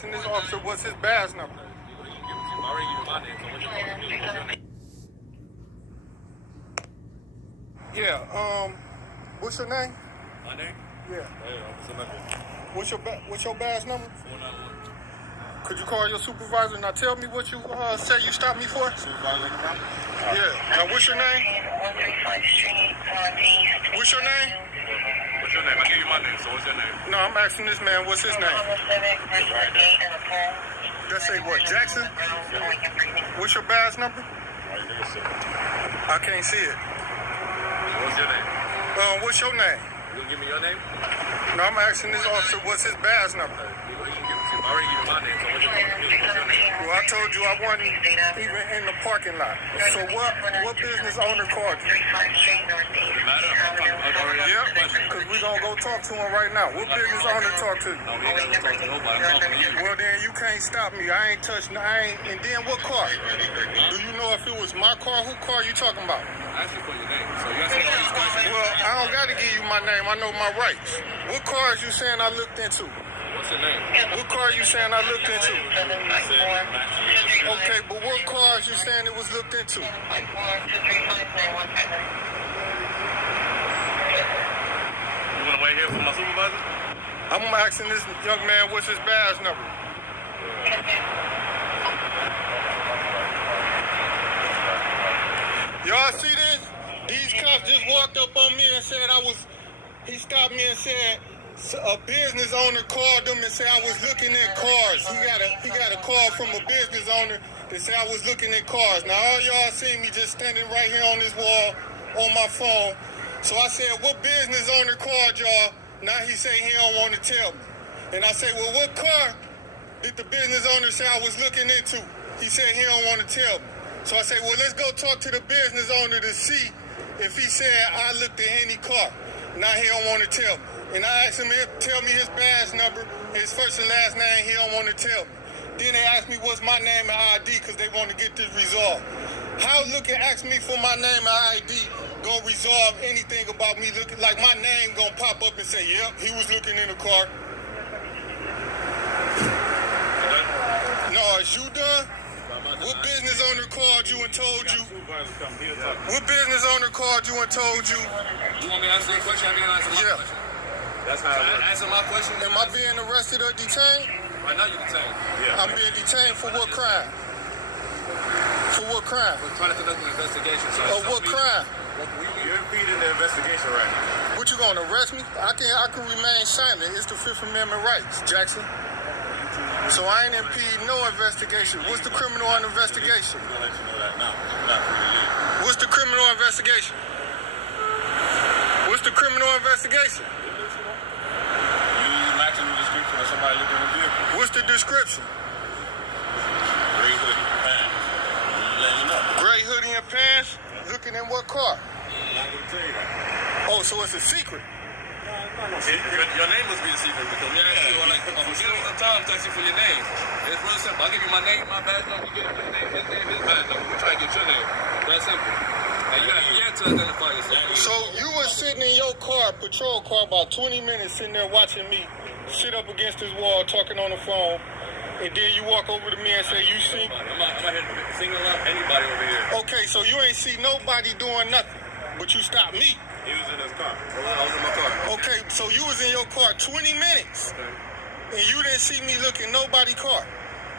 And this officer, what's his badge number? Yeah, what's your name? My name? Yeah. Hey, Officer Memphis. What's your badge number? 491. Could you call your supervisor and now tell me what you say you stopped me for? Supervisor, come on. Yeah. Now, what's your name? What's your name? What's your name? I gave you my name, so what's your name? No, I'm asking this man, what's his name? Right there. That say what, Jackson? What's your badge number? Right there, sir. I can't see it. What's your name? What's your name? You gonna give me your name? No, I'm asking this officer, what's his badge number? I already gave you my name, so what's your name? Well, I told you I wasn't even in the parking lot. So what business owner called you? It matter? Yeah, because we're going to go talk to him right now. What business owner talk to you? No, we ain't gonna talk to nobody. I'm talking to you. Well, then you can't stop me. I ain't touching, and then what car? Do you know if it was my car? Who car you talking about? I asked you for your name, so you asking all these questions? Well, I don't got to give you my name. I know my rights. What car is you saying I looked into? What's your name? What car you saying I looked into? I said, Okay, but what car is you saying it was looked into? you wanna wait here for my supervisor? I'm asking this young man what's his badge number. Y'all see this? These cops just walked up on me and said he stopped me and said a business owner called them and said I was looking at cars. He got a call from a business owner that said I was looking at cars. Now all y'all see me just standing right here on this wall on my phone. So I said, what business owner called y'all? Now he say he don't want to tell me. And I say, well, what car did the business owner say I was looking into? He said he don't want to tell me. So I say, well, let's go talk to the business owner to see if he said I looked at any car. Now he don't want to tell me. And I asked him to tell me his badge number, his first and last name, he don't want to tell me. Then they asked me what's my name and ID because they want to get this resolved. How looking ask me for my name and ID gonna resolve anything about me looking like my name gonna pop up and say, yep, he was looking in the car. No, is you done? What business owner called you and told you? What business owner called you and told you? You want me to answer your question? I'm gonna answer my question. That's how I answer my question. Am I being arrested or detained? Right now you're detained. Yeah. I'm being detained for what crime? For what crime? We're trying to conduct an investigation. So Of what crime? You're impeding the investigation right now. What, you gonna arrest me? I can remain silent. It's the Fifth Amendment rights, Jackson. So I ain't impeding no investigation. What's the criminal investigation? I'm gonna let you know that now. You're not free to leave. What's the criminal investigation? What's the criminal investigation? You matching the description of somebody looking in the vehicle. What's the description? Gray hoodie, pants. Let you know. Gray hoodie and pants? Looking in what car? I'm not gonna tell you that. Oh, so it's a secret. Your name must be the secret because we ask you, like, I'm getting some time to ask you for your name. It's real simple. I'll give you my name, my badge number, you get his name, his badge number. We try to get your name. That's simple. And you have to identify yourself. So you were sitting in your car, patrol car, about 20 minutes sitting there watching me sit up against this wall talking on the phone, and then you walk over to me and say, you see? I'm not here to single out anybody over here. Okay, so you ain't see nobody doing nothing, but you stopped me. He was in his car. I was in my car. Okay, so you was in your car 20 minutes, and you didn't see me looking nobody car.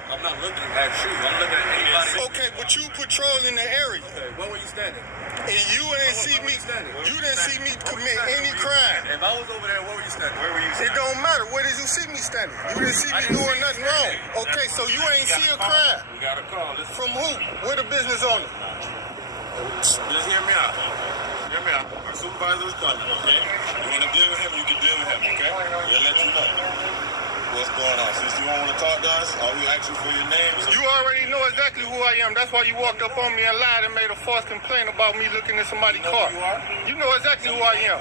I'm not looking at you. I'm looking at anybody. Okay, but you patrolling the area. Okay, where were you standing? And you didn't see me. You didn't see me commit any crime. If I was over there, where were you standing? Where were you standing? It don't matter. Where did you see me standing? You didn't see me doing nothing wrong. Okay, so you ain't see a crime. We got a call. Listen. From who? Where the business owner? Just hear me out. Hear me out. Our supervisor is coming, okay? You want to deal with him, you can deal with him, okay? We'll let you know what's going on. Since you don't want to talk to us, all we ask you for your name. You already know exactly who I am. That's why you walked up on me and lied and made a false complaint about me looking at somebody's car. You know exactly who I am.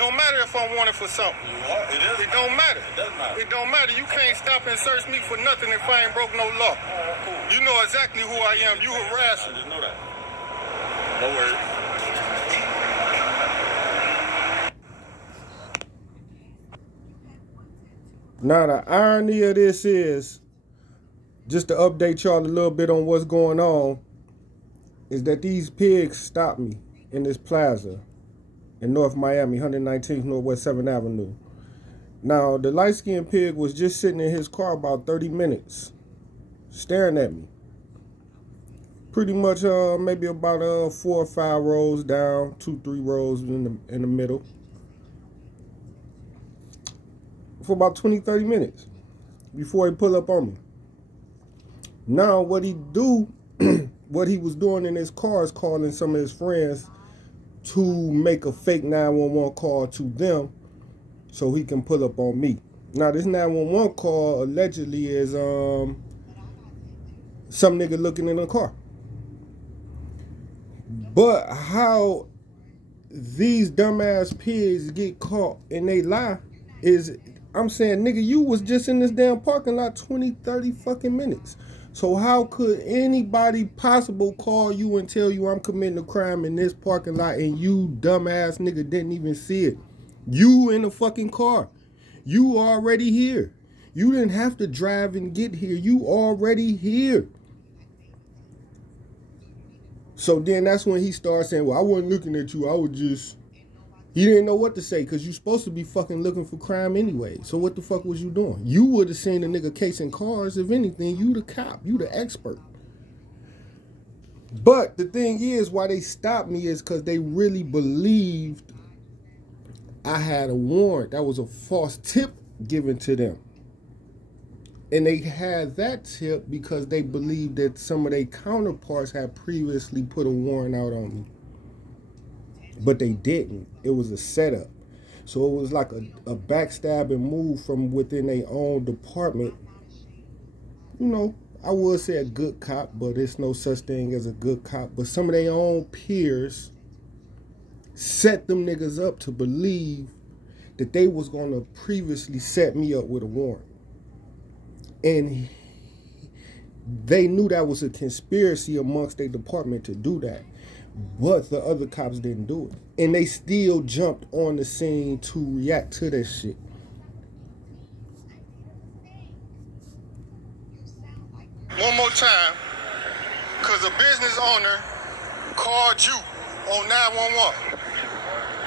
Don't matter if I'm wanted for something. It is. It don't matter. It doesn't matter. It don't matter. You can't stop and search me for nothing if I ain't broke no law. Cool. You know exactly who I am. You harassing. I just know that. No worries. Now, the irony of this is, just to update y'all a little bit on what's going on, is that these pigs stopped me in this plaza in North Miami, 119th Northwest 7th Avenue. Now, the light-skinned pig was just sitting in his car about 30 minutes, staring at me. Pretty much maybe about 4 or 5 rows down, 2-3 rows in the middle, for about 20-30 minutes before he pull up on me. Now what he do, what he was doing in his car is calling some of his friends to make a fake 911 call to them so he can pull up on me. Now this 911 call allegedly is some nigga looking in the car. But how these dumbass pigs get caught and they lie is, I'm saying, nigga, you was just in this damn parking lot 20-30 fucking minutes. So how could anybody possible call you and tell you I'm committing a crime in this parking lot and you dumbass nigga didn't even see it? You in the fucking car. You already here. You didn't have to drive and get here. You already here. So then that's when he started saying, well, I wasn't looking at you. I was just... He didn't know what to say because you're supposed to be fucking looking for crime anyway. So what the fuck was you doing? You would have seen a nigga casing cars. If anything, you the cop. You the expert. But the thing is, why they stopped me is because they really believed I had a warrant. That was a false tip given to them. And they had that tip because they believed that some of their counterparts had previously put a warrant out on me. But they didn't. It was a setup. So it was like a backstabbing move from within their own department. You know, I would say a good cop, but it's no such thing as a good cop. But some of their own peers set them niggas up to believe that they was going to previously set me up with a warrant. And they knew that was a conspiracy amongst their department to do that. But the other cops didn't do it. And they still jumped on the scene to react to that shit. One more time, because a business owner called you on 911.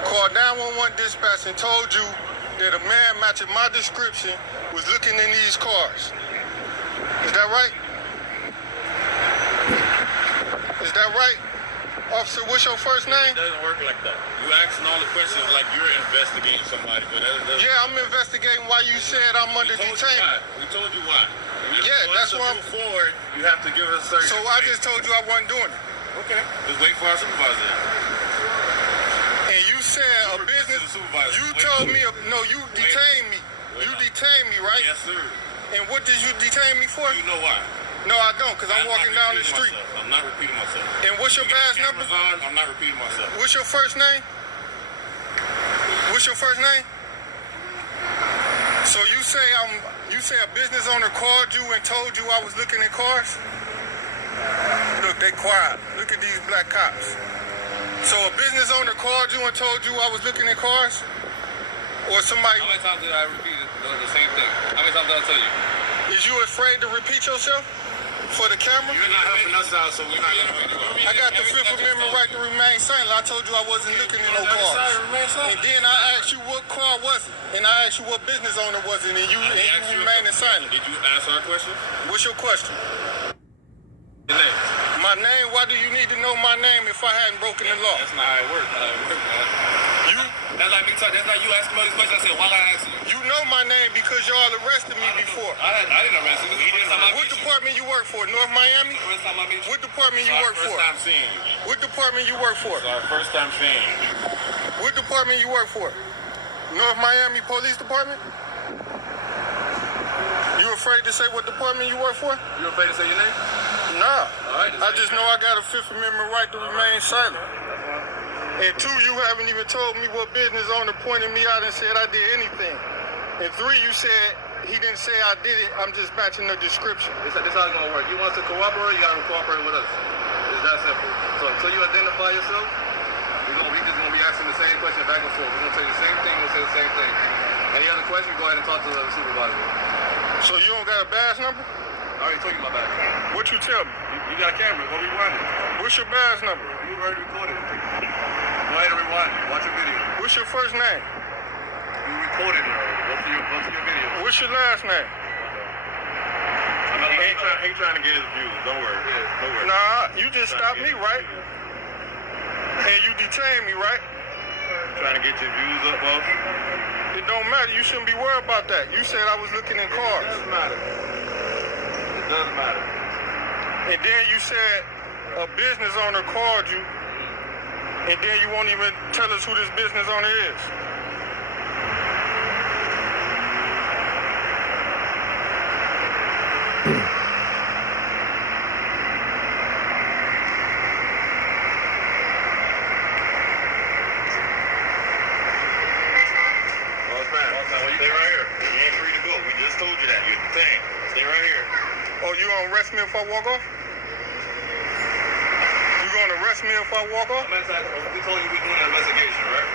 Called 911 dispatch and told you that a man matching my description was looking in these cars. Is that right? Is that right? Officer, what's your first name? It doesn't work like that. You asking all the questions like you're investigating somebody, but that doesn't. Yeah, I'm investigating why you said I'm under detainment. We told you why. Yeah, that's why. To move forward, you have to give us certain. So I just told you I wasn't doing it. Okay. Just wait for our supervisor. And you said a business. You told me no. You detained me. You detained me, right? Yes, sir. And what did you detain me for? You know why? No, I don't, because I'm walking down the street. I'm not repeating myself. And what's your badge number? I'm not repeating myself. What's your first name? What's your first name? So you say a business owner called you and told you I was looking at cars? Look, they quiet. Look at these black cops. So a business owner called you and told you I was looking at cars? Or somebody... How many times did I repeat the same thing? How many times did I tell you? Is you afraid to repeat yourself? For the camera? You're not helping us out, so we're not going to do it. I got the Fifth Amendment right to remain silent. I told you I wasn't looking at no cars. And then I asked you what car was it. And I asked you what business owner was it. And you remained silent. Did you answer our question? What's your question? Your name. My name? Why do you need to know my name if I hadn't broken the law? That's not how it works. Man. That's like me talking. That's like you asking me all these questions. I said, why I ask you? You know my name because y'all arrested me before. I didn't arrest you. What department you work for? North Miami? First time I meet you. What department you work for? First time seeing you. What department you work for? It's our first time seeing you. What department you work for? North Miami Police Department? You afraid to say what department you work for? You afraid to say your name? Nah. All right, I just know I got a Fifth Amendment right to remain silent. And two, you haven't even told me what business owner pointed me out and said I did anything. And three, you said he didn't say I did it. I'm just matching the description. This how it's going to work. You want us to cooperate, you got to cooperate with us. It's that simple. So until you identify yourself, we just going to be asking the same question back and forth. We're going to say the same thing, we'll say the same thing. Any other questions, go ahead and talk to the supervisor. So you don't got a badge number? I already told you my badge. What you tell me? You got a camera, go rewind it. What's your badge number? You already recorded it. Go ahead and rewind it. Watch your video. What's your first name? You recorded it already. Go to your video. What's your last name? He ain't trying to get his views. Don't worry. Yeah, don't worry. Nah, you just stopped me, right? And you detained me, right? Trying to get your views up, boss. It don't matter. You shouldn't be worried about that. You said I was looking in It cars. doesn't matter. It doesn't matter. And then you said a business owner called you. And then you won't even tell us who this business owner is. Stay right here. You ain't free to go. We just told you that. You're detained. Stay right here. Oh, you gonna arrest me if I walk off? You gonna arrest me if I walk off? We told you we're doing an investigation, right?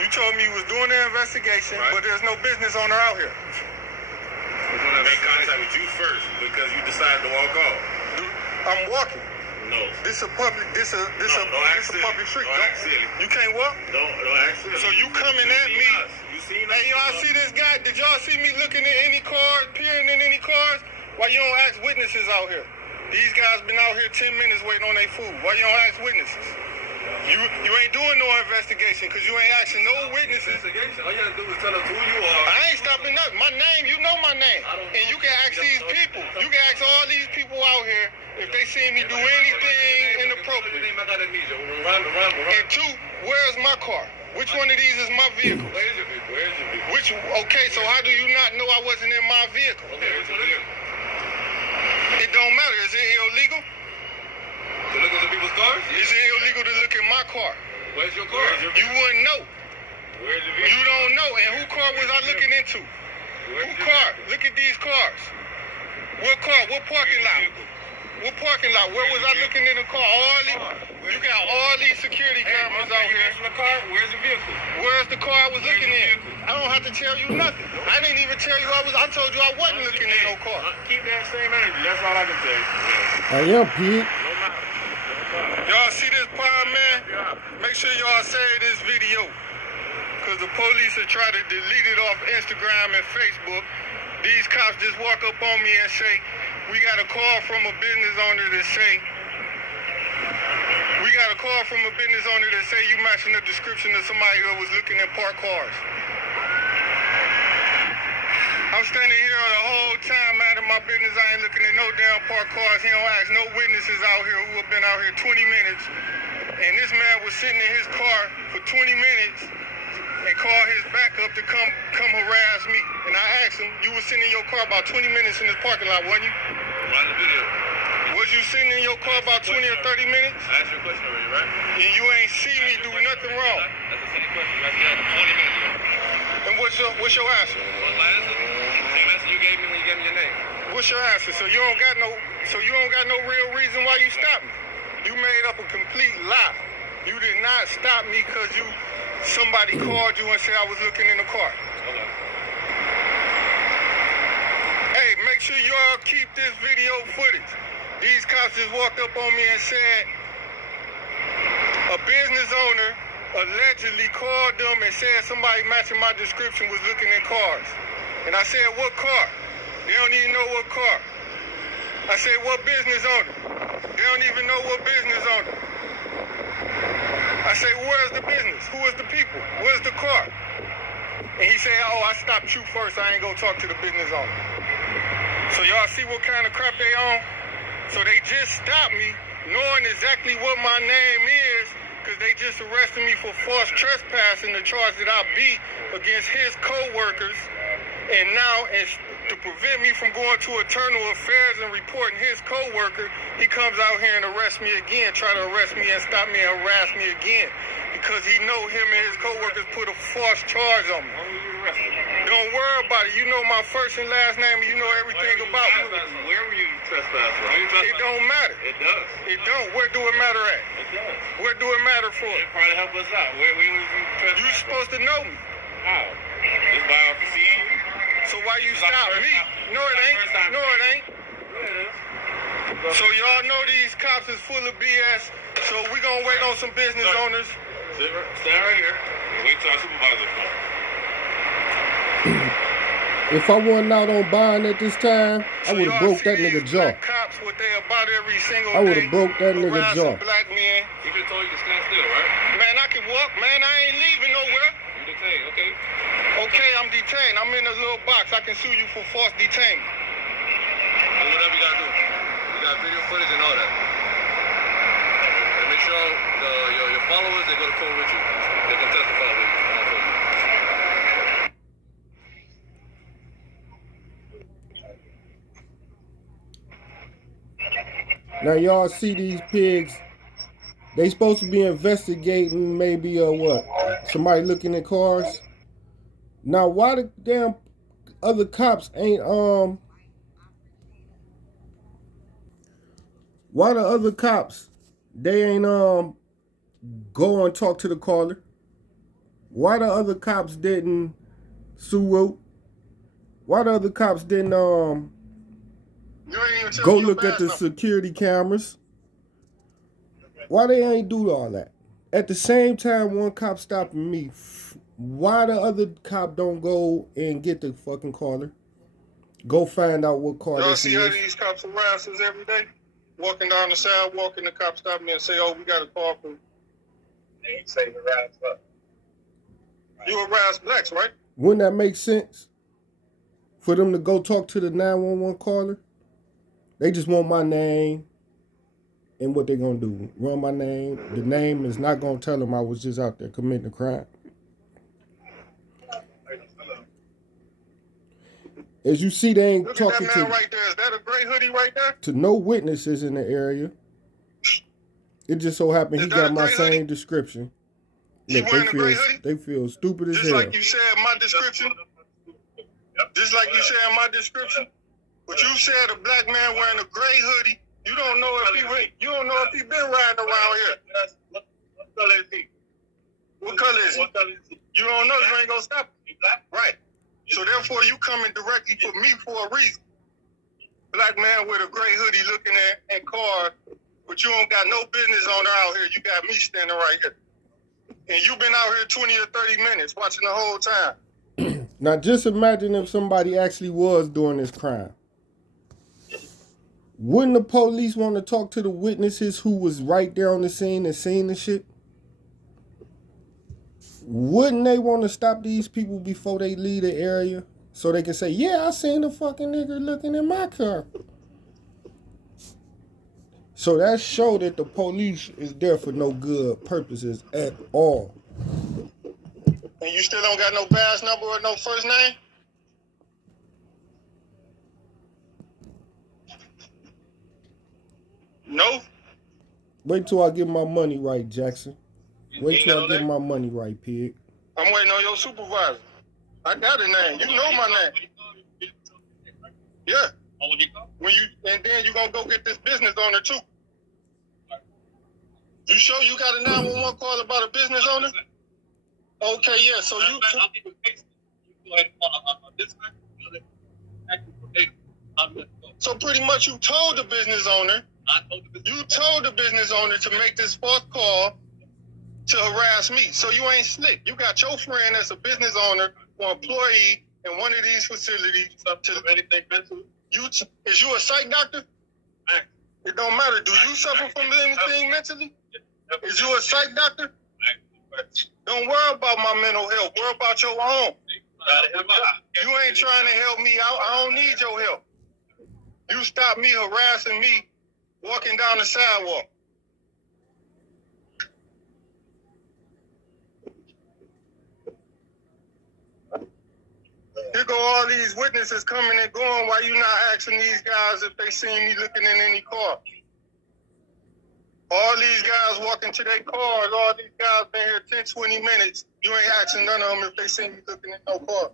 You told me you was doing the investigation, Right. but there's no business owner out here. We're doing make contact with you first because you decided to walk off. Dude, I'm walking. No. This a public. This a public street. Don't act silly. You can't walk. Don't act silly. So you coming at me? You seen us? Hey, y'all see this guy? Did y'all see me looking at any cars, peering in any cars? Why you don't ask witnesses out here? These guys been out here 10 minutes waiting on their food. Why you don't ask witnesses? You ain't doing no investigation because you ain't asking no witnesses. Investigation. All you gotta do is tell us who you are. I ain't stopping nothing. My name, you know my name. And you can ask these people. You can ask all these people out here if they see me do anything inappropriate. And two, where's my car? Which one of these is my vehicle? Where's your vehicle? Okay, so how do you not know I wasn't in my vehicle? Okay, where's your vehicle? It don't matter. Is it illegal? To look at the people's cars? Is it illegal to look at my car? Where's your car? You wouldn't know. Where's your vehicle? You don't know. And who car was I looking into? Who car? Look at these cars. What car? What parking lot? What parking lot? Where was I looking in the car? You got all these security cameras out here. The car? Where's the vehicle? Where's the car I was looking in? I don't have to tell you nothing. I didn't even tell you I told you I wasn't looking in no car. Keep that same energy. That's all I can say. I am, Pete. No matter. Y'all see this pile, man? Make sure y'all save this video. Because the police have tried to delete it off Instagram and Facebook. These cops just walk up on me and say, we got a call from a business owner that say, you matching the description of somebody who was looking at parked cars. I'm standing here the whole time, man, in my business. I ain't looking at no damn parked cars. He don't ask no witnesses out here who have been out here 20 minutes. And this man was sitting in his car for 20 minutes and called his backup to come harass me. And I asked him, you was sitting in your car about 20 minutes in this parking lot, wasn't you? Run the video. Was you sitting in your car about 20 or 30 minutes? I asked you a question already, right? And you ain't see me do nothing wrong. That's the same question. You asked me 20 minutes ago. And what's your answer? What's my answer? Same answer you gave me when you gave me your name. What's your answer? So you don't got no real reason why you stopped me. You made up a complete lie. You did not stop me because somebody called you and said I was looking in the car. Okay. Hey, make sure y'all keep this video footage. These cops just walked up on me and said a business owner allegedly called them and said somebody matching my description was looking at cars. And I said, what car? They don't even know what car. I said, what business owner? They don't even know what business owner. I said, where's the business? Who is the people? Where's the car? And he said, oh, I stopped you first. I ain't gonna talk to the business owner. So y'all see what kind of crap they on? So they just stopped me knowing exactly what my name is because they just arrested me for false trespass in the charge that I beat against his co-workers. And now, to prevent me from going to internal affairs and reporting his co-worker, he comes out here and arrests me again, try to arrest me and stop me and harass me again because he know him and his co-workers put a false charge on me. When were you arrested? Don't worry about it. You know my first and last name and you know everything about me. Where were you trespassing? It don't matter. It does. It don't. Where do it matter at? It does. Where do it matter for? It probably help us out. Where was you trespassing? You supposed to know me. How? This biopsy seeing you. So why you stop me? No, it ain't. No, it ain't. So y'all know these cops is full of BS. So we gonna wait on some business owners. Stay right here and wait till our supervisor comes. If I wasn't out on bond at this time, I would have broke that nigga jaw. Cops, what they about every single I would have broke that nigga jaw. Black men. He just told you to stand still, right? Man, I can walk. Man, I ain't leaving nowhere. You detained, okay? Okay, I'm detained. I'm in a little box. I can sue you for false detainment. Do whatever you gotta do. You got video footage and all that. And make sure your followers, they go to court with you. They can testify with you. Now y'all see these pigs, they supposed to be investigating maybe what? Somebody looking at cars. Now why the damn other cops ain't why the other cops they ain't go and talk to the caller? Why the other cops didn't sue? Why the other cops didn't go look at the security cameras? Why they ain't do all that? At the same time, one cop stopping me. Why the other cop don't go and get the fucking caller? Go find out what car Y'all this see is. how these cops harass us every day? Walking down the sidewalk and the cop stop me and say, "Oh, we got a call from." They ain't say harass us. You harass blacks, right? Wouldn't that make sense? For them to go talk to the 911 caller? They just want my name. And what they gonna do? Run my name. The name is not gonna tell them I was just out there committing a crime. As you see, they ain't Look talking at that man right there. Is that a gray hoodie right there? to no witnesses in the area. It just so happened he got my same description. He wearing a gray hoodie? They feel stupid as hell. Just like you said in my description. Just like you said in my description. But you said a black man wearing a gray hoodie. You don't know if he been riding around here. What color is he? What color is he? You don't know. You ain't gonna stop him. Right. So therefore, you coming directly for me for a reason. Black man with a gray hoodie looking at cars, but you don't got no business owner out here. You got me standing right here. And you been out here 20 or 30 minutes watching the whole time. Now just imagine if somebody actually was doing this crime. Wouldn't the police want to talk to the witnesses who was right there on the scene and seeing the shit? Wouldn't they want to stop these people before they leave the area so they can say, yeah, I seen the fucking nigga looking in my car? So that showed that the police is there for no good purposes at all. And you still don't got no badge number or no first name? No? Wait till I get my money right, Jackson. Wait till I get my money right, pig. I'm waiting on your supervisor. I got a name. You know my name. Yeah. And then you gonna go get this business owner too. You sure you got a 911 call about a business owner? Okay, yeah. So you. So pretty much you told the business owner. You told the business owner to make this false call to harass me. So you ain't slick. You got your friend that's a business owner or employee in one of these facilities. Is you a psych doctor? It don't matter. Do you suffer from anything mentally? Is you a psych doctor? Don't worry about my mental health. Worry about your own. You ain't trying to help me out. I don't need your help. You stop me harassing me walking down the sidewalk. Here go all these witnesses coming and going while you not asking these guys if they seen me looking in any car. All these guys walking to their cars, all these guys been here 10, 20 minutes. You ain't asking none of them if they seen me looking in no car.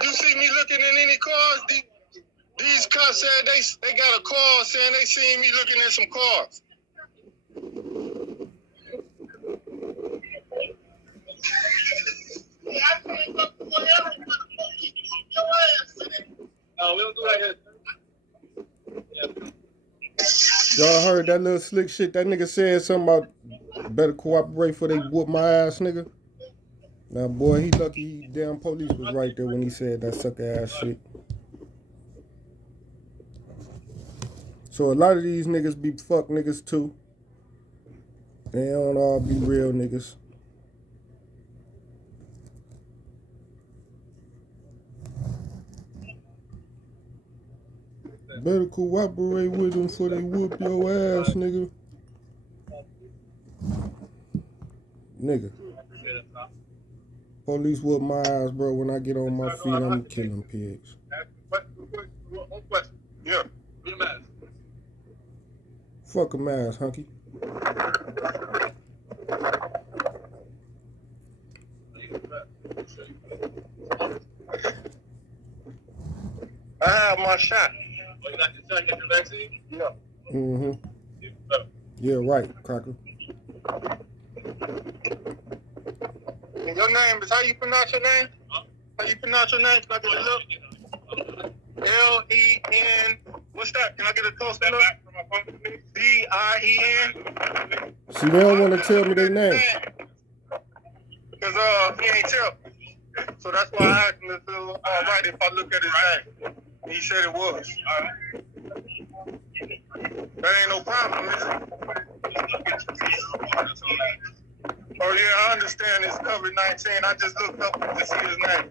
Did you see me looking in any cars? These cops said they got a call saying they seen me looking at some cars. No, we don't do that here. Y'all heard that little slick shit that nigga said something about better cooperate before they whoop my ass, nigga? Now, boy, he lucky damn police was right there when he said that sucker ass shit. So a lot of these niggas be fuck niggas too. They don't all be real niggas. Better cooperate with them before they whoop your ass, nigga. Nigga. Police whoop my ass, bro. When I get on my feet, I'm killing pigs. One question. Yeah. Be a mask. Fuck a mask, hunky. I have my shot. Oh, you got your shot, you got your vaccine? Yeah. Mm-hmm. Yeah, right, Cracker. And your name is, how you pronounce your name? Huh? How you pronounce your name? Can I get a look? L-E-N. What's that? Can I get a close look? D-I-E-N. See, they don't want to tell me their name. Because he ain't tell. So that's why I asked him if it was all right if I look at his name. And he said it was. That ain't no problem, is it? Oh yeah, I understand it's COVID-19. I just looked up to see his name.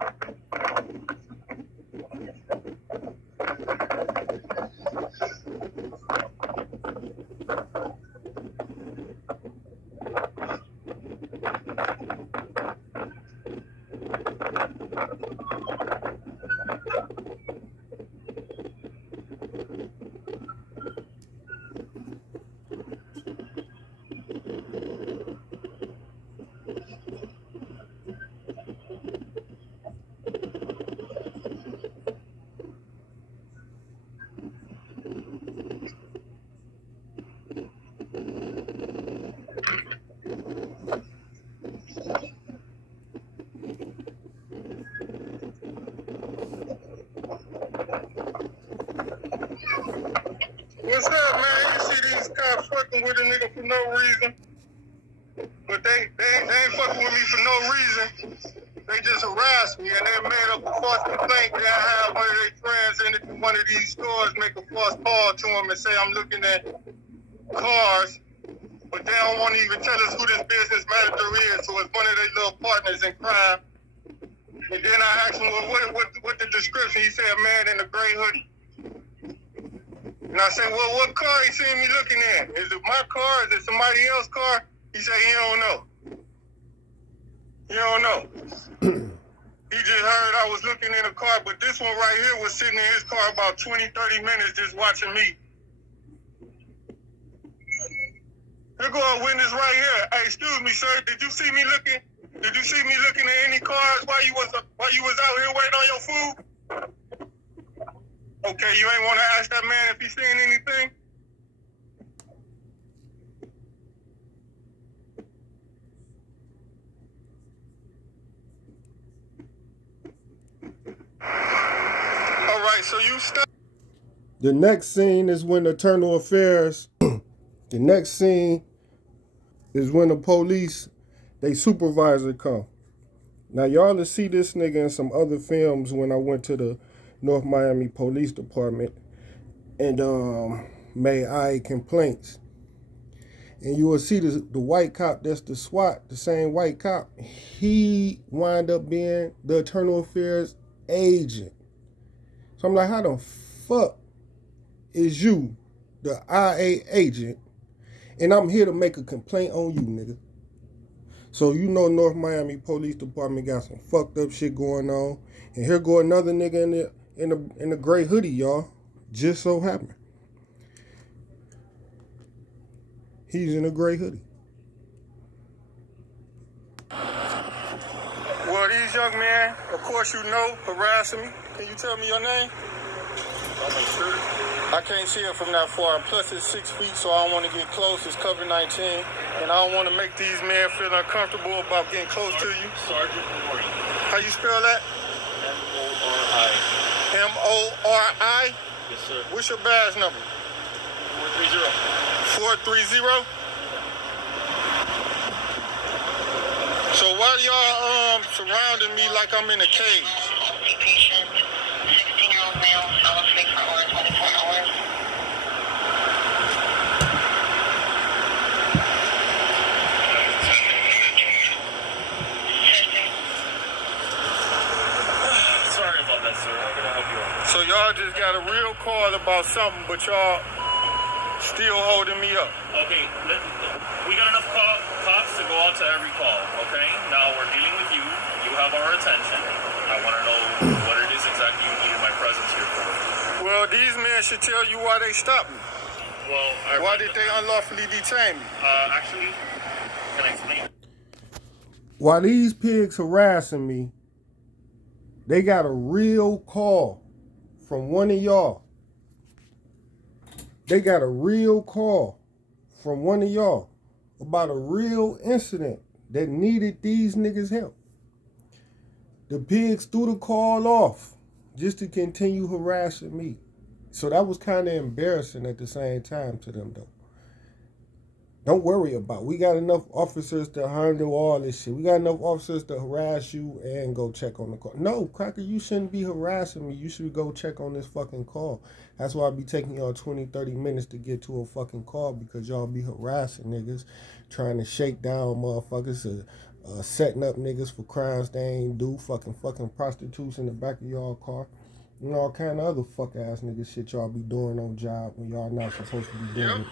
What's up, man? You see these cops fucking with a nigga for no reason? But they ain't fucking with me for no reason. They just harassed me and they made up a false complaint that I have one of their friends in one of these stores make a false call to him and say I'm looking at cars, but they don't want to even tell us who this business manager is, so it's one of their little partners in crime. And then I asked him, well, what the description? He said a man in a gray hoodie. And I said, well, what car he seen me looking at? Is it my car? Is it somebody else's car? He said he don't know. He don't know. He just heard I was looking in a car, but this one right here was sitting in his car about 20, 30 minutes just watching me. Here go a witness right here. Hey, excuse me, sir. Did you see me looking? Did you see me looking at any cars while you was out here waiting on your food? Okay, you ain't want to ask that man if he seen anything? All right, so you stop. The next scene is when the internal affairs. The next scene is when the police, they supervisor come. Now y'all will see this nigga in some other films when I went to the North Miami Police Department and made IA complaints. And you will see the white cop that's the SWAT, the same white cop, he wind up being the internal affairs agent. So I'm like, how the fuck is you the IA agent and I'm here to make a complaint on you, nigga? So you know North Miami Police Department got some fucked up shit going on. And here go another nigga in the gray hoodie, y'all. Just so happened. He's in a gray hoodie. Well, these these young men, of course you know, harassing me. Can you tell me your name? I can't see it from that far. Plus it's 6 feet, so I don't want to get close. It's cover 19. And I don't want to make these men feel uncomfortable about getting close to you. Sergeant Mori. How you spell that? M-O-R-I. M-O-R-I? Yes, sir. What's your badge number? 430. 430? So why y'all surrounding me like I'm in a cage? 16-year-old male, fell asleep for over 24 hours. Sorry about that, sir. How can I help you out? So y'all just got a real call about something, but y'all still holding me up. Okay, we got enough cops to go out to every call, okay? Now we're dealing with you. You have our attention. I want to know what it is exactly you needed my presence here for. Well, these men should tell you why they stopped me. Well, Why did they unlawfully detain me? Actually, can I explain? While these pigs harassing me, they got a real call from one of y'all. They got a real call from one of y'all about a real incident that needed these niggas' help. The pigs threw the call off just to continue harassing me. So that was kind of embarrassing at the same time to them, though. Don't worry about it. We got enough officers to handle all this shit. We got enough officers to harass you and go check on the call. No, Cracker, you shouldn't be harassing me. You should go check on this fucking call. That's why I be taking y'all 20, 30 minutes to get to a fucking call, because y'all be harassing niggas, trying to shake down motherfuckers, setting up niggas for crimes they ain't do, fucking prostitutes in the back of y'all car, and all kind of other fuck ass nigga shit y'all be doing on job when y'all not supposed to be doing it.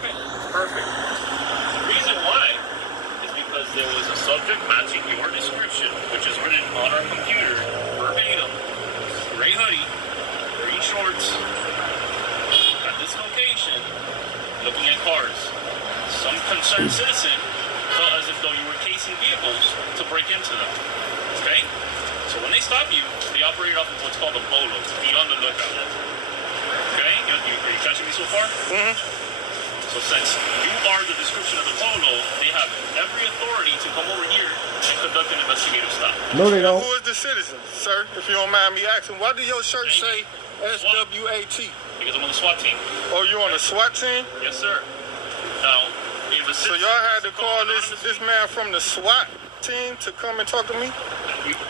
Okay, perfect. The reason why is because there was a subject matching your description, which is written on our computer, verbatim, gray hoodie, green shorts, at this location, looking at cars. Some concerned citizen felt as if though you were casing vehicles to break into them. Okay? So when they stop you, they operate off of what's called a bolo, to be on the lookout. Okay? Are you catching me so far? Mm-hmm. So since you are the description of the polo, they have every authority to come over here and conduct an investigative stop. No, they don't. Who is the citizen, sir? If you don't mind me asking, why do your shirt say SWAT? Because I'm on the SWAT team. Oh, you on the SWAT team? Yes, sir. Now, if a So citizen y'all had to call anonymously- this man from the SWAT team to come and talk to me?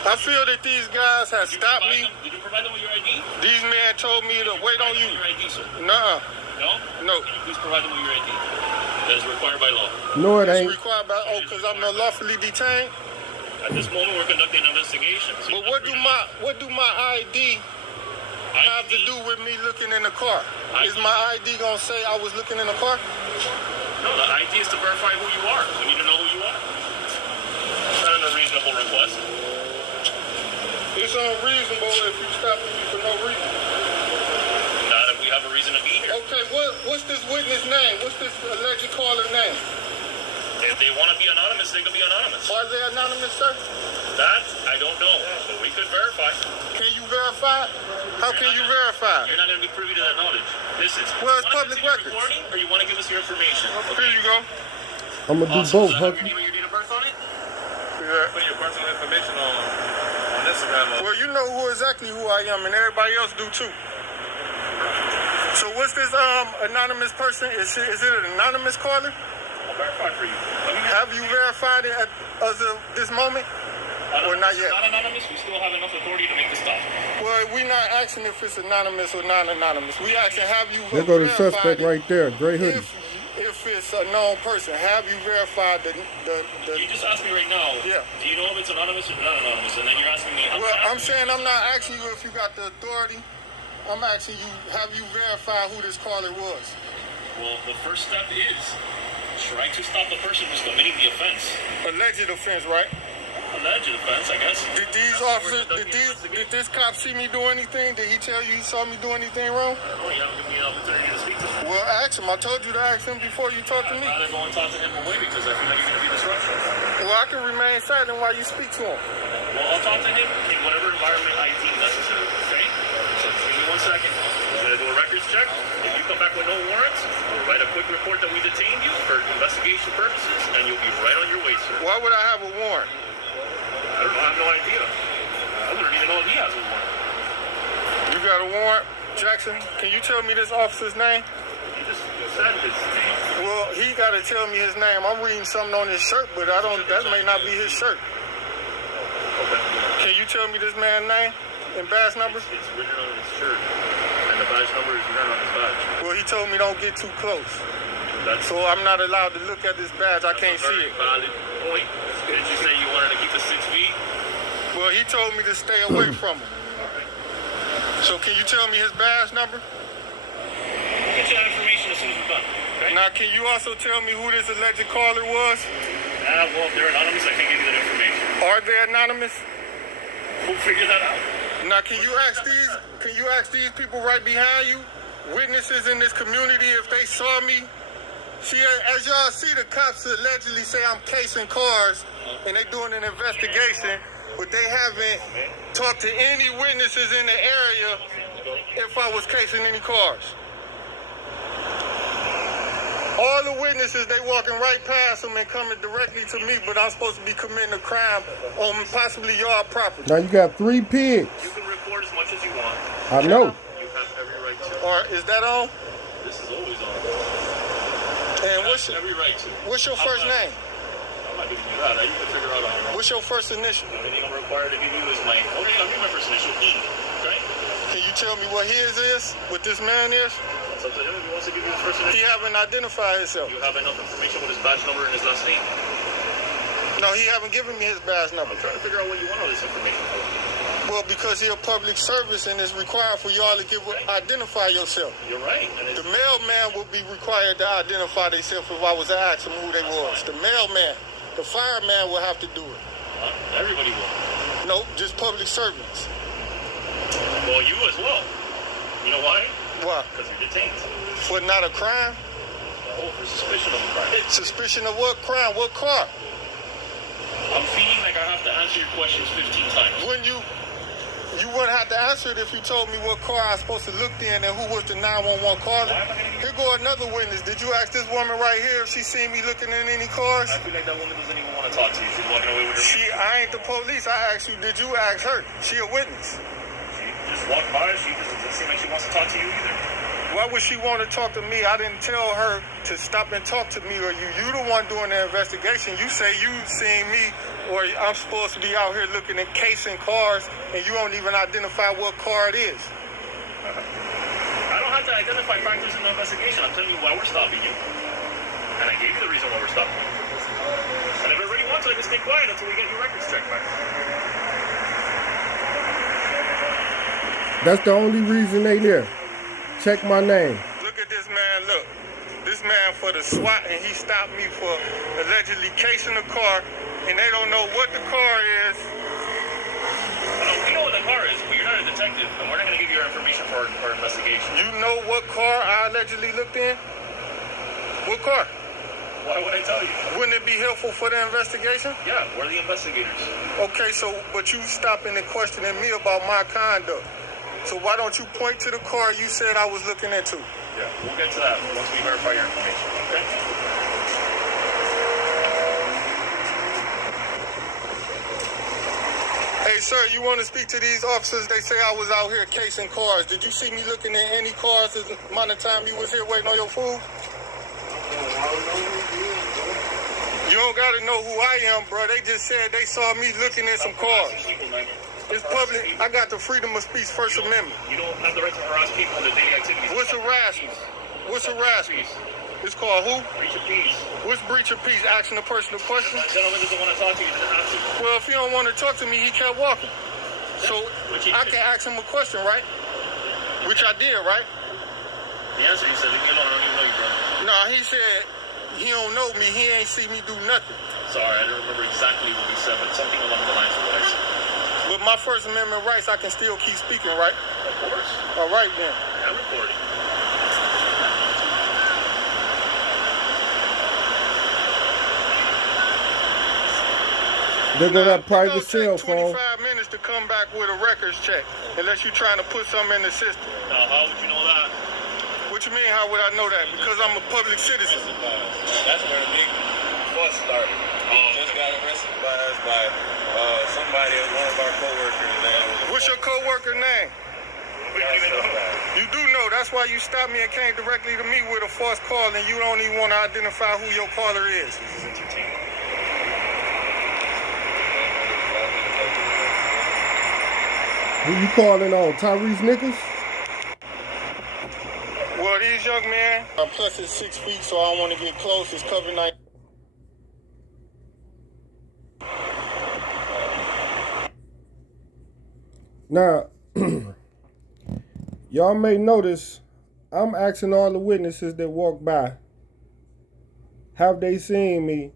I feel that these guys have stopped me. Did you provide them with your ID? These men told me to wait on you. Your ID, sir. Nuh-uh. No? No. Can you please provide them with your ID? That is required by law. No, it It's ain't. required by, because I'm unlawfully detained? At this moment, we're conducting an investigation. So But what do my ID have to do with me looking in the car? Is my ID gonna say I was looking in the car? No, the ID is to verify who you are. We need to know who you are. It's not an unreasonable request. It's unreasonable if you stop me for no reason. Not if we have a reason to be here. Okay, what's this witness name? What's this alleged caller name? If they want to be anonymous, they can be anonymous. Why is they anonymous, sir? That, I don't know, but we could verify. Can you verify? How can you verify? You're not going to be privy to that knowledge. Listen. Well, it's you wanna public continue records. recording, or you want to give us your information? Here you go. I'm gonna do Awesome. both, Does that have Hucky. your date of birth on it? Yeah. Put your personal information on Instagram. Well, you know exactly who I am, and everybody else do too. So what's this anonymous person? Is it an anonymous caller? I'll verify for you. Have you verified it as of this moment? Or not yet? Not anonymous. We still have enough authority to make the stop. Well, we're not asking if it's anonymous or non-anonymous. We asking, have you There go the verified suspect it? right there, gray hoodie. If it's a known person, have you verified the You just asked me right now. Yeah. Do you know if it's anonymous or not anonymous? And then you're asking me. Well, I'm saying I'm not asking you if you got the authority. I'm asking you, have you verified who this caller was? Well, the first step is try to stop the person who's committing the offense. Alleged offense, right? Alleged offense, I guess. Did these officers, did this cop see me do anything? Did he tell you he saw me do anything wrong? I don't know. You haven't given me an opportunity to speak to him. Well, ask him. I told you to ask him before you talk to me. I'd rather go and talk to him away because I feel like you're going to be disruption. Well, I can remain silent while you speak to him. Well, I'll talk to him in whatever environment I deem necessary, okay? So give me 1 second. We're going to do a records check. If you come back with no warrants, we'll write a quick report that we detained you for investigation purposes, and you'll be right on your way, sir. Why would I have a warrant? I don't know. I have no idea. I wouldn't even know if he has a warrant. You got a warrant? Jackson, can you tell me this officer's name? He just said his name. Well, he got to tell me his name. I'm reading something on his shirt, but I don't. That may not be his shirt. Okay. Can you tell me this man's name and badge number? It's written on his shirt, and the badge number is written on his badge. Well, he told me don't get too close. So I'm not allowed to look at this badge. I can't see it. Valid point. Did you say you wanted to keep the 6 feet? Well, he told me to stay away from him. So can you tell me his badge number? We'll get you that information as soon as we're done. Okay? Now, can you also tell me who this alleged caller was? Well, if they're anonymous, I can't give you that information. Are they anonymous? We'll figure that out. Now, can you ask these people right behind you, witnesses in this community, if they saw me? See, as y'all see, the cops allegedly say I'm casing cars, and they're doing an investigation, but they haven't talked to any witnesses in the area if I was casing any cars. All the witnesses, they walking right past them and coming directly to me, but I'm supposed to be committing a crime on possibly y'all property. Now you got 3 pigs. You can record as much as you want. I know. You have every right to. Or is that on? This is always on. And You have every right to. what's your first name? I'm not giving you that. You can figure out on your own. What's your first initial? The only thing I'm required to give you is my. Okay, I'll give you my first initial E. Okay? Can you tell me what his is, what this man is? It's up to him if he wants to give you his first He initial. haven't identified himself. You have enough information with his badge number and his last name. No, he haven't given me his badge number. I'm trying to figure out what you want all this information for. Well, because he a public service and it's required for y'all to identify yourself. You're right. And The mailman would be required to identify themselves if I was to ask him who they was. The mailman, the fireman will have to do it. everybody will. No, just public servants. Well, you as well. You know why? Why? Because you're detained. For not a crime? Oh, for suspicion of a crime. Suspicion of what crime? What car? I'm feeling like I have to answer your questions 15 times. When you wouldn't have to answer it if you told me what car I was supposed to look in and who was the 911 caller. Here go another witness. Did you ask this woman right here if she seen me looking in any cars? I feel like that woman doesn't even want to talk to you. She's walking away with her. I ain't the police. I asked you, did you ask her? She a witness. She just walked by. She doesn't seem like she wants to talk to you either. Why would she want to talk to me? I didn't tell her to stop and talk to me or you. You the one doing the investigation. You say you seen me or I'm supposed to be out here looking at casing cars and you don't even identify what car it is. I don't have to identify factors in the investigation. I'm telling you why we're stopping you. And I gave you the reason why we're stopping you. And if everybody wants to, I can stay quiet until we get your records checked back. That's the only reason they there. Check my name. Look at this man, look. This man for the SWAT and he stopped me for allegedly casing a car and they don't know what the car is. We know what the car is, but you're not a detective and we're not going to give you our information for our investigation. You know what car I allegedly looked in? What car? Why would I tell you? Wouldn't it be helpful for the investigation? Yeah, we're the investigators. Okay, so, but you stopping and questioning me about my conduct. So why don't you point to the car you said I was looking into? Yeah, we'll get to that once we verify your information, okay? Hey, sir, you want to speak to these officers? They say I was out here casing cars. Did you see me looking at any cars the amount of time you was here waiting on your food? You don't got to know who I am, bro. They just said they saw me looking at some cars. It's public. I got the freedom of speech First Amendment. You don't have the right to harass people in their daily activities. What's harassment? What's harassment? It's called who? Breach of peace. What's breach of peace? Asking a person a question? That gentleman doesn't want to talk to you. He doesn't have to. Well, if he don't want to talk to me, he kept walking. So I can ask him a question, right? Which I did, right? The answer, he said, leave me alone. I don't even know you, bro. No, he said he don't know me. He ain't see me do nothing. Sorry, I don't remember exactly what he said, but something along the lines of what I said. With my First Amendment rights, I can still keep speaking, right? Of course. All right, then. I'm recording. There go that It private don't cell take phone. 25 minutes to come back with a records check, unless you're trying to put something in the system. Now, how would you know that? What you mean, how would I know that? Because I'm a public citizen. That's where the big fuss started. Just got arrested by somebody, one of our coworkers. What's your coworker name? We don't even know. You do know. That's why you stopped me and came directly to me with a false call, and you don't even want to identify who your caller is. This is entertaining. Who you calling on? Tyrese Nichols? Well, these young men, plus it's 6 feet, so I don't want to get close. It's cover 9. Now, y'all may notice I'm asking all the witnesses that walk by, have they seen me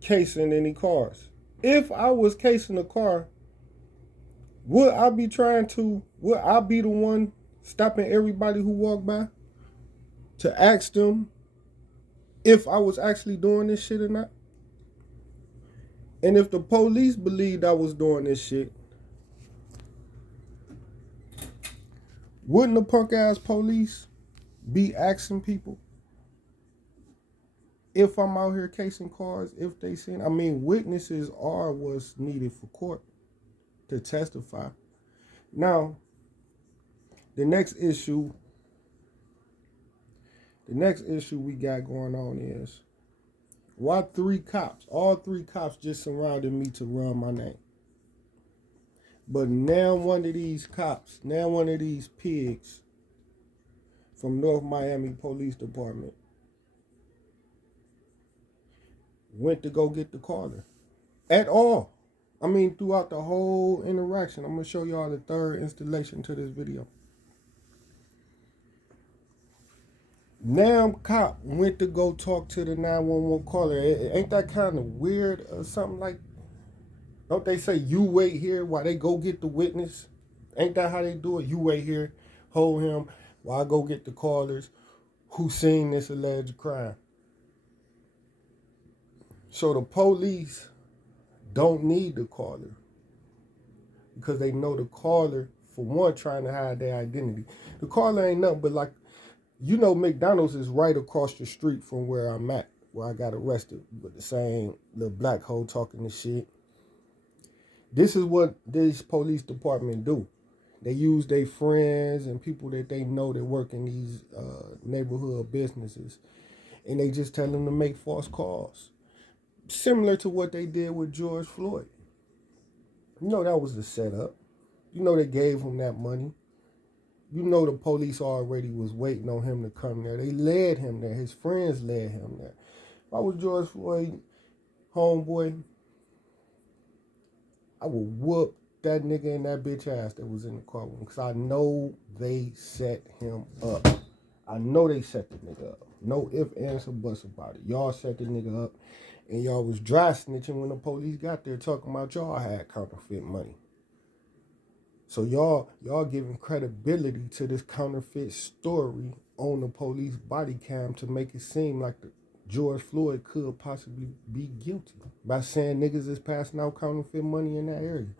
casing any cars? If I was casing a car, would I be the one stopping everybody who walked by to ask them if I was actually doing this shit or not? And if the police believed I was doing this shit, wouldn't the punk ass police be asking people if I'm out here casing cars, if they seen? I mean, witnesses are what's needed for court to testify. Now, the next issue we got going on is, why all three cops just surrounded me to run my name? But now one of these pigs from North Miami Police Department went to go get the caller. At all. I mean, throughout the whole interaction. I'm going to show y'all the third installation to this video. Now cop went to go talk to the 911 caller. Ain't that kind of weird or something like? Don't they say you wait here while they go get the witness? Ain't that how they do it? You wait here, hold him while I go get the callers who seen this alleged crime. So the police don't need the caller because they know the caller, for one, trying to hide their identity. The caller ain't nothing but like, you know, McDonald's is right across the street from where I'm at, where I got arrested with the same little black hole talking this shit. This is what this police department do. They use their friends and people that they know that work in these neighborhood businesses, and they just tell them to make false calls. Similar to what they did with George Floyd. You know that was the setup. You know they gave him that money. You know the police already was waiting on him to come there. They led him there. His friends led him there. If I was George Floyd, homeboy, I would whoop that nigga and that bitch ass that was in the car with him, because I know they set him up. I know they set the nigga up. No ifs, ands, or buts about it. Y'all set the nigga up, and y'all was dry snitching when the police got there talking about y'all had counterfeit money. So y'all giving credibility to this counterfeit story on the police body cam to make it seem like the George Floyd could possibly be guilty by saying niggas is passing out counterfeit money in that area.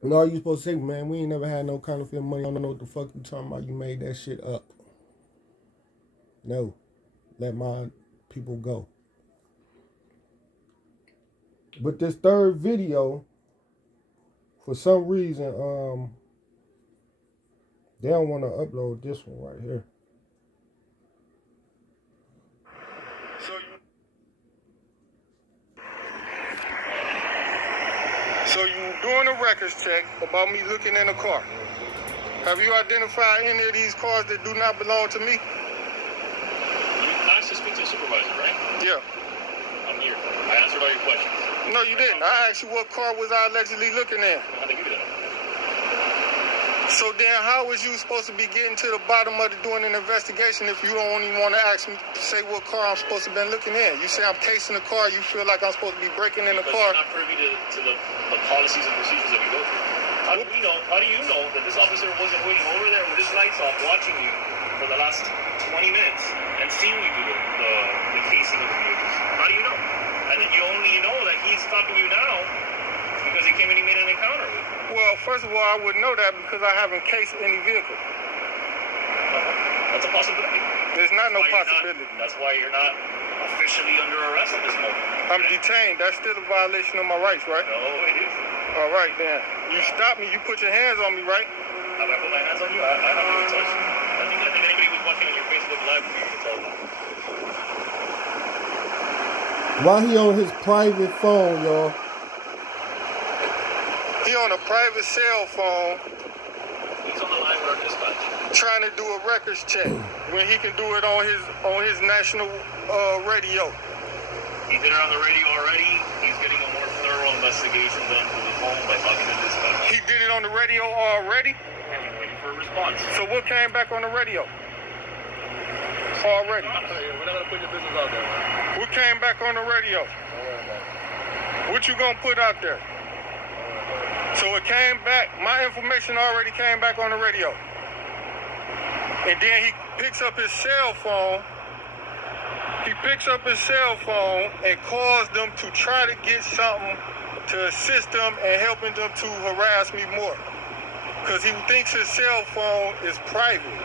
And all you supposed to say, man, we ain't never had no counterfeit money. I don't know what the fuck you talking about. You made that shit up. No. Let my people go. But this third video, for some reason, they don't want to upload this one right here. So you doing a records check about me looking in a car. Have you identified any of these cars that do not belong to me? You asked to speak to the supervisor, right? Yeah. I'm here. I answered all your questions. No, you didn't. I asked you what car was I allegedly looking in. How to give you that? So then how was you supposed to be getting to the bottom of it doing an investigation if you don't even want to ask me, say what car I'm supposed to be looking in? You say I'm casing the car, you feel like I'm supposed to be breaking in the car. You're not privy to the policies and procedures that we go through. How do you know that this officer wasn't waiting over there with his lights off watching you for the last 20 minutes and seeing you do the casing of the vehicles? How do you know? And you only know that he's stopping you now because he came and he made an encounter with you. Well, first of all, I would know that because I haven't cased any vehicle. That's a possibility. There's not no That's why possibility. That's why you're not officially under arrest at this moment. I'm detained. That's still a violation of my rights, right? No, it is. All right, then. You stop me. You put your hands on me, right? Have I put my hands on you? I haven't even touched you. I think anybody who's watching on your Facebook Live will be able to tell that. Why he on his private phone, y'all? He on a private cell phone He's on the line with our dispatch. trying to do a records check when he can do it on his national radio. He did it on the radio already. He's getting a more thorough investigation done through the phone by talking to dispatch. He did it on the radio already? I'm waiting for a response. So what came back on the radio? Already. We're not gonna put your business out there, man. What came back on the radio? Don't worry about it. What you gonna put out there? So it came back, my information already came back on the radio. And then he picks up his cell phone. He picks up his cell phone and calls them to try to get something to assist them and helping them to harass me more. Because he thinks his cell phone is private,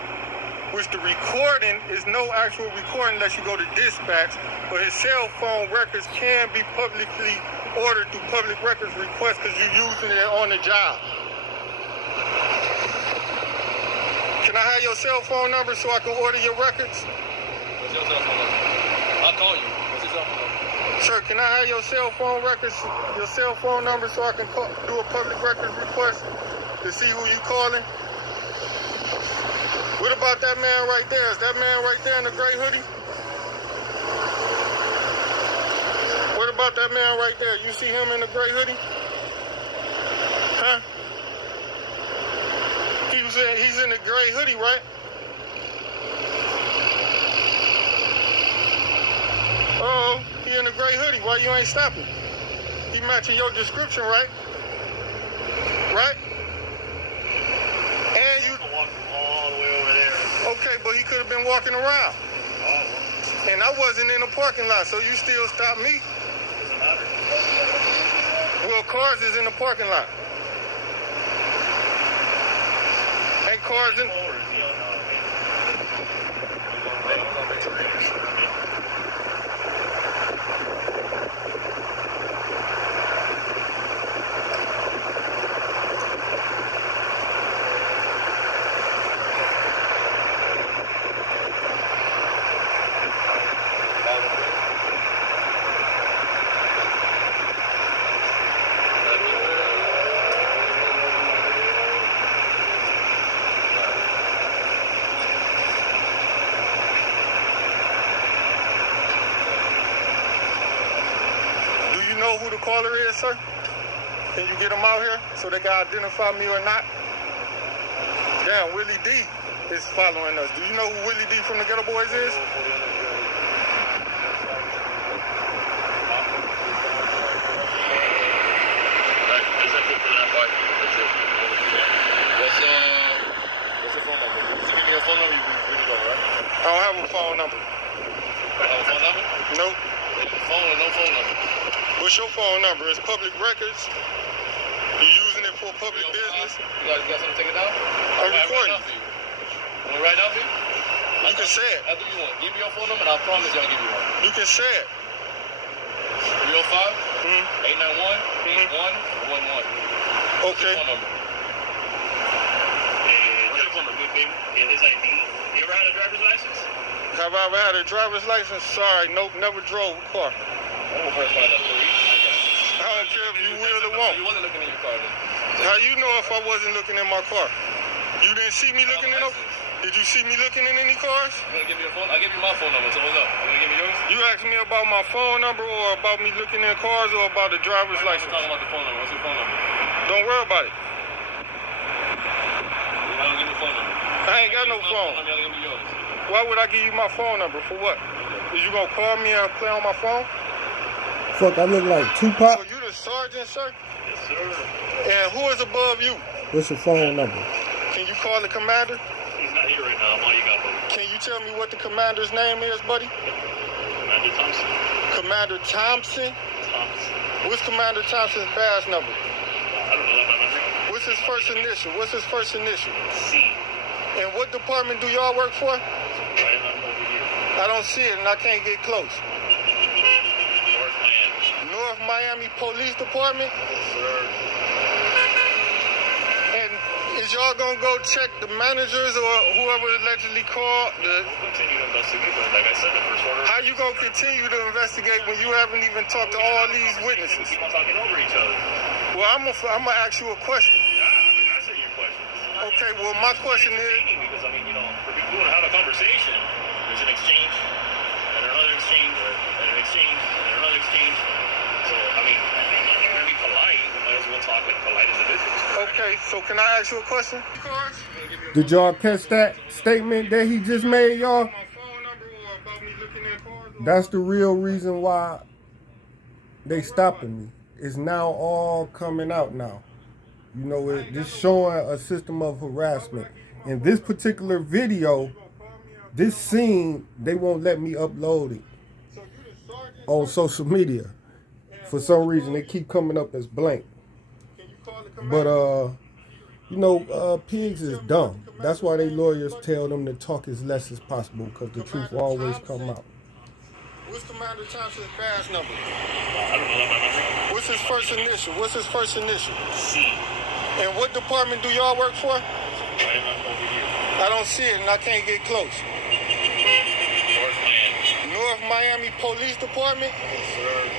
which the recording is no actual recording unless you go to dispatch, but his cell phone records can be publicly ordered through public records request because you're using it on the job. Can I have your cell phone number so I can order your records? What's your cell phone number? I'll call you. What's your cell phone number? Sir, can I have your cell phone records, your cell phone number so I can do a public records request to see who you calling? What about that man right there? Is that man right there in the gray hoodie? What about that man right there? You see him in the gray hoodie? Huh? He's in the gray hoodie, right? Oh, he in the gray hoodie. Why you ain't stopping? He matching your description, right? Right? And you Walk all the way over there. okay, but he could have been walking around. Oh, And I wasn't in the parking lot, so you still stopped me. doesn't matter. Well, cars is in the parking lot. Ain't cars in... Or is he on Do you know who the caller is, sir? Can you get him out here so they can identify me or not? Damn, Willie D is following us. Do you know who Willie D from the Ghetto Boys is? What's your phone number? If you give me your phone number, you can go, right? I don't have a phone number. You have a phone number? Nope. Phone or no phone number? What's your phone number? It's public records. You using it for public business? You got something to take it down? I'm recording. I'm gonna write out for you? You can say it. I'll do you one. Give me your phone number and I promise you I'll give you one. You can say it. 305 Mm-hmm. 891 8111. Okay. Phone number. What's your phone number, baby? And his ID. You ever had a driver's license? Have I ever had a driver's license? Sorry, nope, never drove a car. I'm gonna first find out for you. I don't care if you will or won't. You wasn't looking in your car then. How you know if I wasn't looking in my car? You didn't see me looking in no... Did you see me looking in any cars? You gonna give me your phone? I'll give you my phone number, so what's up? You gonna give me yours? You asked me about my phone number or about me looking in cars or about the driver's We're license? talking about the phone number. What's your phone number? Don't worry about it. You're not gonna give me a phone number. I ain't got no My phone. number, y'all give me yours. Why would I give you my phone number? For what? Is you gonna call me and play on my phone? Fuck, I look like So Tupac. you the sergeant, sir? Yes, sir. And who is above you? What's your phone number? Can you call the commander? He's not here right now. I'm all you got, buddy. Can you tell me what the commander's name is, buddy? Commander's Commander Thompson. Commander Thompson? Thompson. What's Commander Thompson's badge number? I don't know that by memory. What's his first initial? What's his first initial? C. And what department do y'all work for? Right on over here. I don't see it and I can't get close. North Miami. North Miami Police Department? Yes, sir. And is y'all gonna go check the managers or whoever allegedly called? We'll continue to investigate, but like I said, the first order. How you gonna continue to investigate when you haven't even talked to all these witnesses? Keep on talking over each other. Well, I'm gonna ask you a question. Yeah, I mean, answer your questions. Okay, well, my question is, Entertaining, because I mean, you know, for people to have a conversation, there's an exchange, and another exchange, and an exchange, and another exchange. So, I mean, if you're gonna be polite, you might as well talk like polite individuals. okay, so can I ask you a question? Did y'all catch that statement that he just made, y'all? That's the real reason why they stopping me. It's now all coming out now. You know, it's showing a system of harassment. In this particular video, this scene, they won't let me upload it on social media. For some reason, they keep coming up as blank. But, you know, pigs is dumb. That's why they lawyers tell them to talk as less as possible, because the truth will always come out. What's Commander Thompson's badge number? I don't know that by memory. What's his first initial? What's his first initial? C. And what department do y'all work for? Right on over here. I don't see it and I can't get close. North Miami. North Miami Police Department? Yes, sir.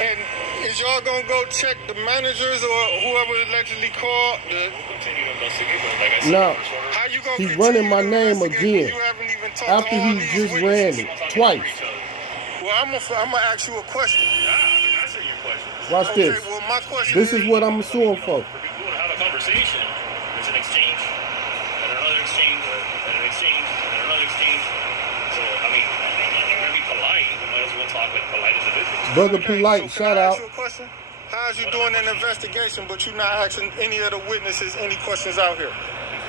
And is y'all gonna go check the managers or whoever allegedly called? We'll continue to investigate, but like I said, Now, the first order. How you gonna he's continue running my to name investigate when again you haven't even talked after to all he these just witnesses? ran it twice. Well, I'm gonna ask you a question. Yeah, I mean, answer your questions. Watch Okay, this. well, my question This is what I'm suing for. For people to have a conversation, there's an exchange, and another exchange, and an exchange, and another exchange. So, I mean, if you're gonna be polite, you might as well talk like polite individuals. Brother Okay, Polite, so shout can I out. ask you a question? How's you doing an investigation, but you're not asking any of the witnesses any questions out here?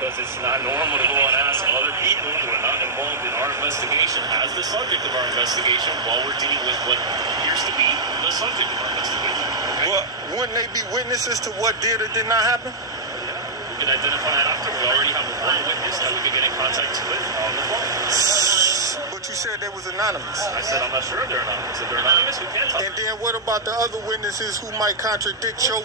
Because it's not normal to go and ask other people who are not involved in our investigation as the subject of our investigation while we're dealing with what appears to be the subject of our investigation. Okay? Well, wouldn't they be witnesses to what did or did not happen? We can identify that after. We already have one witness that we can get in contact with on the phone. But you said they was anonymous. I said I'm not sure if they're anonymous. If they're anonymous, we can't talk. And then what about the other witnesses who might contradict your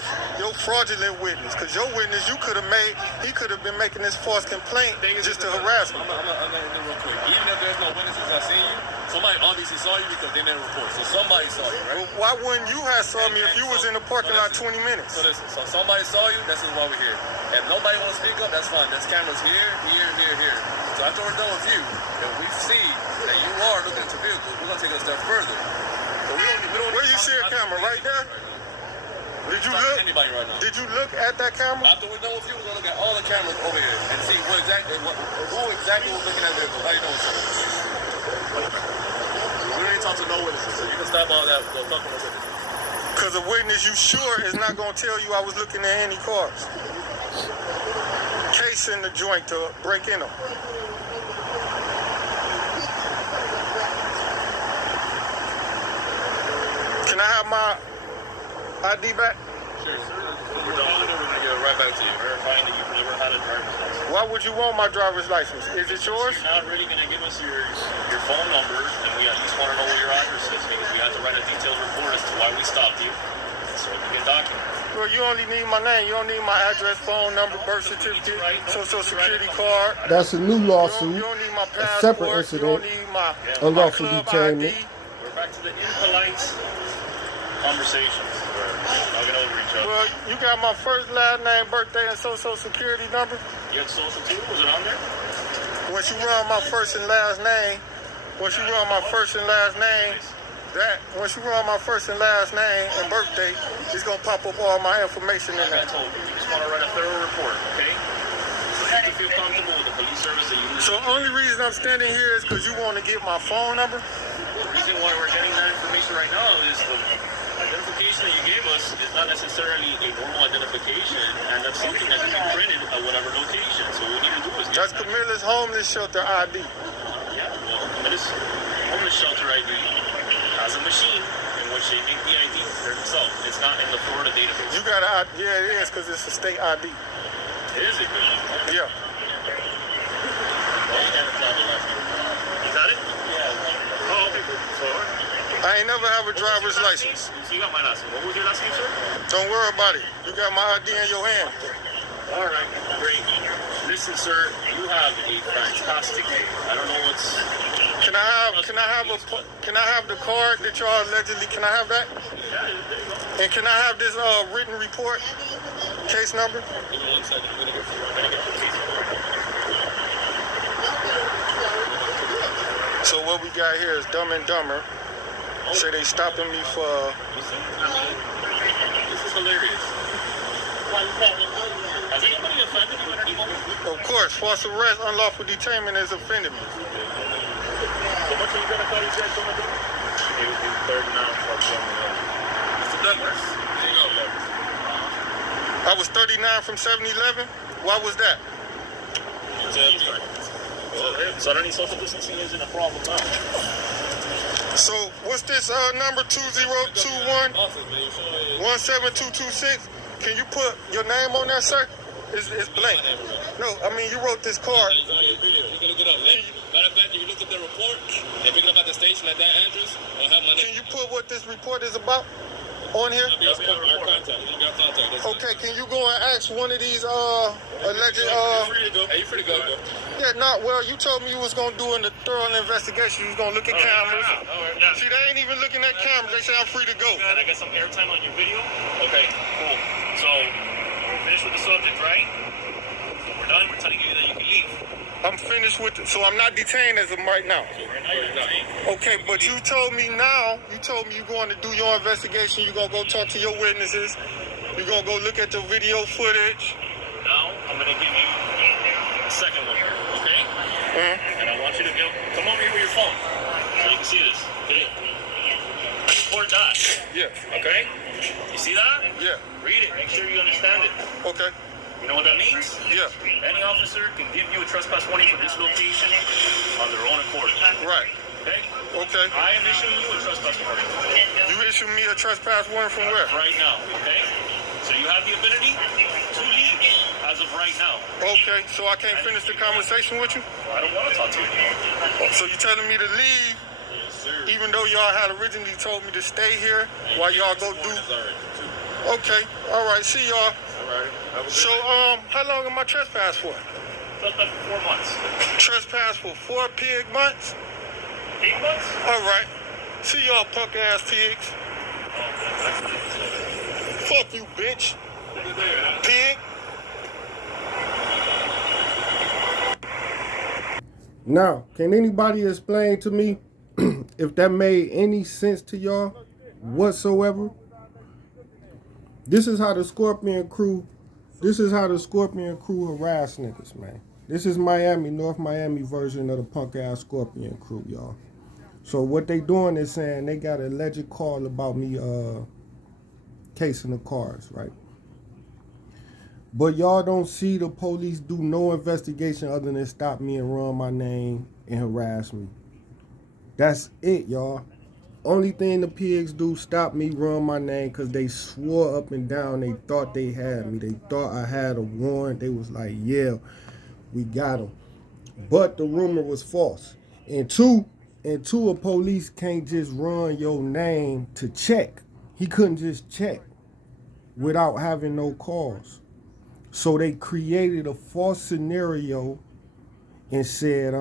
fraudulent witness? Because your witness, he could have been making this false complaint just to harass me. I'm gonna do real quick. Even if there's no witnesses that seen you, somebody obviously saw you because they made a report. So somebody saw you, right? Well, why wouldn't you have saw me if you was in the parking lot 20 minutes? So listen, so somebody saw you, this is why we're here. If nobody wants to speak up, that's fine. There's cameras here, here, here, here. So after we're done with you, if we see that you are looking at your vehicles, we're gonna take it a step further. So we don't Where you see a camera? Right there? Did you look? Anybody right now? Did you look at that camera? After we're done with you, we're gonna look at all the cameras over here and see who exactly was looking at vehicles. How you doing, sir? We don't need to talk to no witnesses, so you can stop all that. Go talk to no witnesses. Because a witness you sure is not going to tell you I was looking at any cars. Case in the joint to break in them. Can I have my ID back? Sure. We're done with it. We're gonna give it right back to you. Verifying that you've never had a driver's license. Why would you want my driver's license? Is it yours? You're not really going to give us your phone number, and we at least want to know where your address is because we have to write a detailed report as to why we stopped you so we can document it. Well, you only need my name. You don't need my address, phone number, birth certificate, social security card. That's a new You lawsuit. don't need my A passport. separate You incident. don't need my Unlawful club detainment. ID. We're back to the impolite conversations. We're talking over each other. Well, you got my first, last name, birthday, and social security number. You had social too? Was it on there? Once you run my first and last name, once you run my first and last name and birthday, it's gonna pop up all my information in Like I there. told you, we just want to write a thorough report, okay? So you can feel comfortable with the police service that you use. So the only reason I'm standing here is because you want to get my phone number. The reason why we're getting that information right now is the identification that you gave us is not necessarily a normal identification, and that's something that can be printed at whatever location. So what we need to do is get That's Camilla's homeless shelter ID. Yeah, well, Camilla's homeless shelter ID has a machine in which they make the ID themselves. It's not in the Florida database. You got a, yeah, it is, because it's a state ID. Is it? Yeah. You got it? Yeah. Oh, okay, cool. So, I ain't never have a driver's license. So you got my last name. What was your last name, sir? Don't worry about it. You got my ID in your hand. All right, great. Listen, sir, you have a fantastic day. I don't know what's. Can I have the card that y'all allegedly, can I have that? Yeah, there you go. And can I have this written report, case number? Give me 1 second. I'm gonna get the case. So what we got here is Dumb and Dumber. Say they stopping me for. Listen, this is hilarious. Has anybody offended you at any moment? Of course, false arrest, unlawful detainment has offended me. So much are you gonna call these guys from the It would be 39 for Mr. Douglas, there you go. I was 39 from 7-Eleven. Why was that? So any social distancing isn't a problem now. So what's this number 2021 17226? Can you put your name on there, sir? It's blank. No, I mean you wrote this card. It's on your video. You can look it up. Matter of fact, if you look at the report and pick it up at the station at that address, I'll have my name. Can you put what this report is about on here? Our contact. You got contact. That's Okay, can you go and ask one of these alleged You're free to go. Hey, you free to go, bro. Yeah, not well, you told me you was gonna do in the thorough investigation, you was gonna look at cameras. All right, yeah. See, they ain't even looking at cameras, they say I'm free to go. Good, I got some airtime on your video. Okay, cool. So, we're finished with the subject, right? So we're done, we're telling you that you can leave. I'm finished with so I'm not detained as of right now. Right now you're detained. Okay, but you told me you're going to do your investigation, you're gonna go talk to your witnesses, you're gonna go look at the video footage. Now, I'm gonna give you the second one, okay? And I want you to come over here with your phone so you can see this. Okay? Report that. Yeah. Okay? You see that? Yeah. Read it. Make sure you understand it. Okay. You know what that means? Yeah. Any officer can give you a trespass warning for this location on their own accord. Right. Okay? Okay. I am issuing you a trespass warning You issue me a trespass warrant from where? right now. Okay? So you have the ability to leave as of right now. Okay, so I can't finish the conversation with you? I don't want to talk to you anymore. So you telling me to leave, Yes, sir. even though y'all had originally told me to stay here while y'all go do? Okay, all right, see y'all. Alright. So, how long am I trespass for? Trespass for 4 months. Trespass for 4 pig months? 8 months? All right. See y'all punk ass pigs. Fuck you, bitch. Pig. Now, can anybody explain to me if that made any sense to y'all whatsoever? This is how the Scorpion crew harass niggas, man. This is Miami, North Miami version of the punk ass Scorpion crew, y'all. So what they doing is saying they got an alleged call about me casing the cars, right? But y'all don't see the police do no investigation other than stop me and run my name and harass me. That's it, y'all. Only thing the pigs do, stop me, run my name, because they swore up and down they thought they had me. They thought I had a warrant. They was like, yeah, we got him. But the rumor was false. And two, a police can't just run your name to check. He couldn't just check without having no cause. So they created a false scenario and said,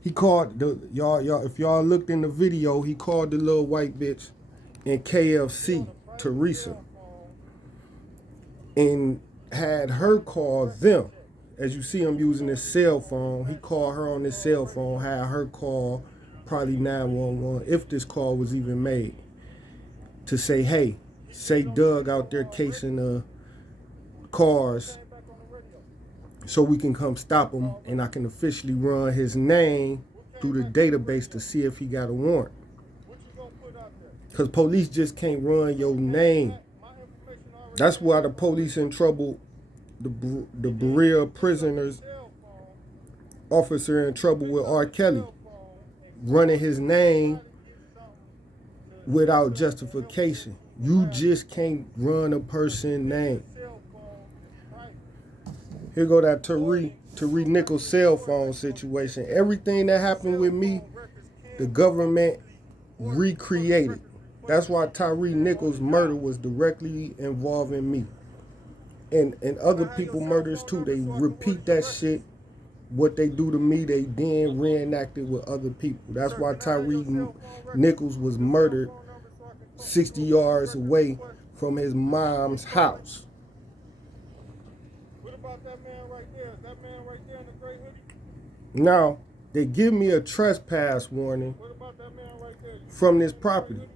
he called y'all. If y'all looked in the video, he called the little white bitch in KFC, Teresa, and had her call them. As you see him using his cell phone, he called her on his cell phone, had her call probably 911 if this call was even made, to say, hey, say Doug out there casing the cars so we can come stop him and I can officially run his name through the database to see if he got a warrant. Because police just can't run your name. That's why the police in trouble, the Berea prisoners officer in trouble with R. Kelly. running his name without justification. You just can't run a person's name. Here go that Tariq Nichols cell phone situation. Everything that happened with me, the government recreated. That's why Tariq Nichols' murder was directly involving me. And other people murders too. They repeat that shit. What they do to me, they then reenact it with other people. That's why Tariq Nichols was murdered 60 yards away from his mom's house. What about that man right there? Is that man right there in the gray hoodie? Now, they give me a trespass warning What about that man right there? from this property.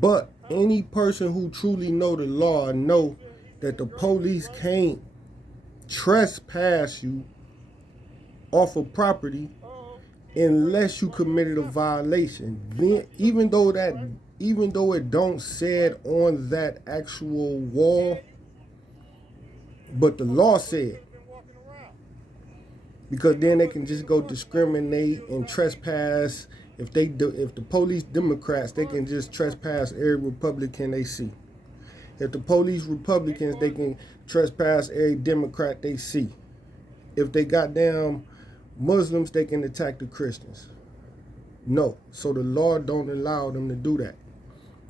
But any person who truly know the law know that the police can't trespass you off of property unless you committed a violation. Then, even though it don't say it on that actual wall, but the law said, because then they can just go discriminate and trespass. If the police Democrats, they can just trespass every Republican they see. If the police Republicans, they can trespass every Democrat they see. If they goddamn Muslims, they can attack the Christians. No. So the law don't allow them to do that.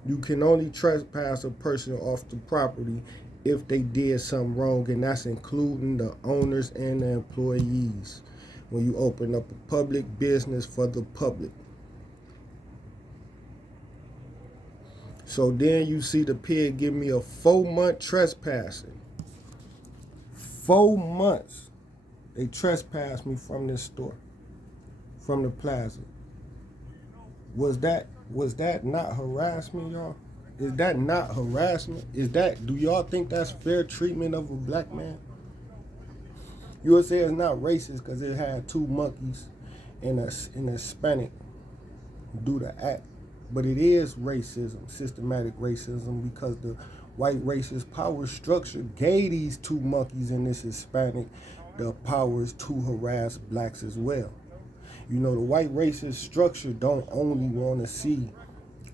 You can only trespass a person off the property if they did something wrong, and that's including the owners and the employees. When you open up a public business for the public. So then you see the pig give me a 4-month trespassing. 4 months. They trespassed me from this store, from the plaza. Was that not harassment, y'all? Is that not harassment? Do y'all think that's fair treatment of a black man? You would say it's not racist because it had 2 monkeys and a Hispanic do the act. But it is racism, systematic racism, because the white racist power structure gave these 2 monkeys and this Hispanic the powers to harass blacks as well. You know, the white racist structure don't only want to see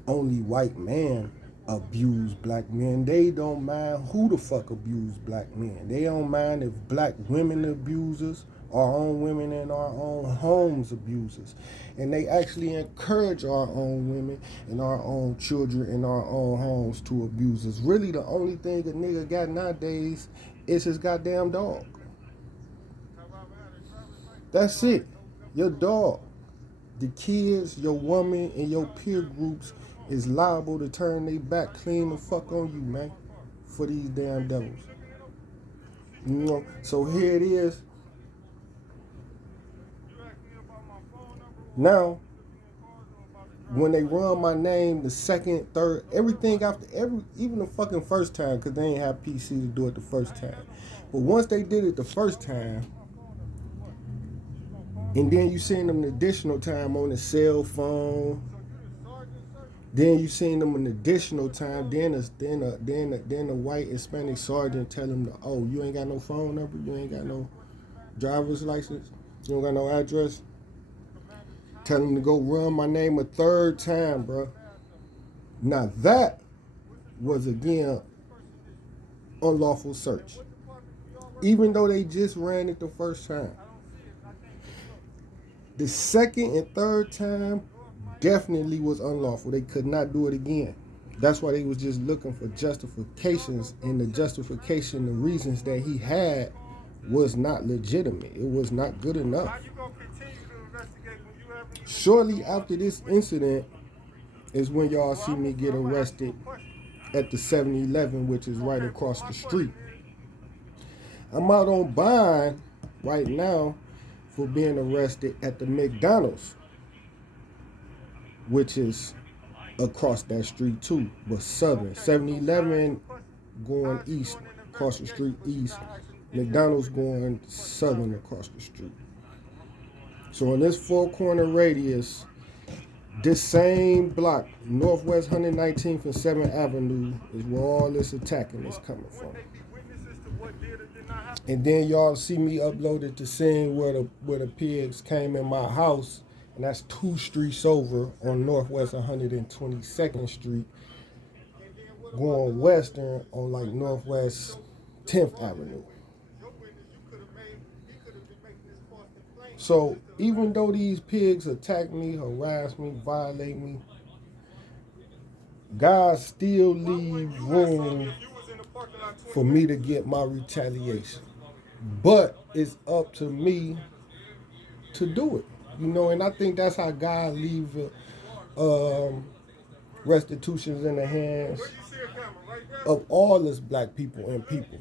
only white men abuse black men. They don't mind who the fuck abuse black men. They don't mind if black women abusers, our own women in our own homes abusers. And they actually encourage our own women and our own children in our own homes to abuse us. Really, the only thing a nigga got nowadays is his goddamn dog. That's it. Your dog. The kids, your woman, and your peer groups is liable to turn their back clean the fuck on you, man, for these damn devils. You know, so here it is. Now, when they run my name the second, third, everything after even the fucking first time, because they ain't have PC to do it the first time. But once they did it the first time, and then you seen them an additional time on the cell phone. Then you seen them an additional time. Then the white Hispanic sergeant tell them, oh, you ain't got no phone number, you ain't got no driver's license, you don't got no address. Tell them to go run my name a 3rd time, bro. Now that was again unlawful search, even though they just ran it the first time. The 2nd and 3rd time definitely was unlawful. They could not do it again. That's why they was just looking for justifications, and the justification, the reasons that he had was not legitimate. It was not good enough. Shortly after this incident is when y'all see me get arrested at the 7-Eleven, which is right across the street. I'm out on bond right now for being arrested at the McDonald's, which is across that street too, but southern. 7-Eleven going east, across the street east. McDonald's going southern across the street. So in this 4-corner radius, this same block, Northwest 119th and 7th Avenue, is where all this attacking is coming from. And then y'all see me uploaded the scene where the pigs came in my house and that's 2 streets over on Northwest 122nd Street, going western on like Northwest 10th Avenue. So even though these pigs attack me, harass me, violate me, God still leaves room for me to get my retaliation. But it's up to me to do it. You know, and I think that's how God leaves restitutions in the hands of all us black people and people.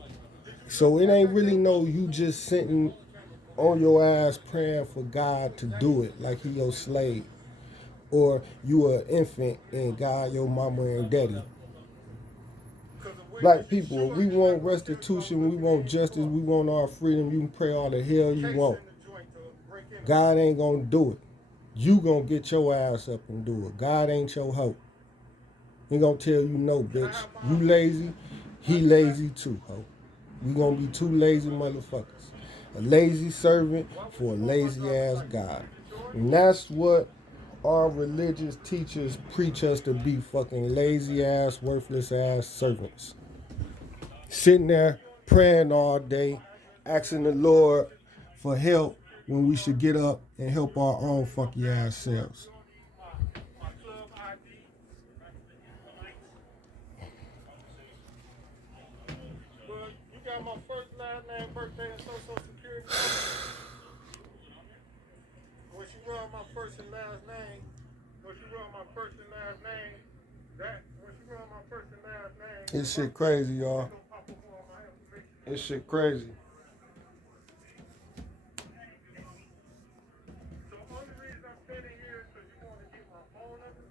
So it ain't really no you just sitting on your ass praying for God to do it like he your slave. Or you an infant and God your mama and daddy. Black people, we want restitution, we want justice, we want our freedom. You can pray all the hell you want. God ain't gonna do it. You gonna get your ass up and do it. God ain't your hoe. He gonna tell you no, bitch. You lazy, he lazy too, hoe. We gonna be 2 lazy motherfuckers. A lazy servant for a lazy ass God. And that's what our religious teachers preach us to be, fucking lazy ass, worthless ass servants. Sitting there praying all day, asking the Lord for help when we should get up and help our own funky ass selves. You got my first, last name, birthday, and social security. When she run my first and last name, when she run my first and last name, when she run my first and last name. This shit crazy, y'all. This shit crazy. So the only reason I'm standing here is because you want to get my phone number.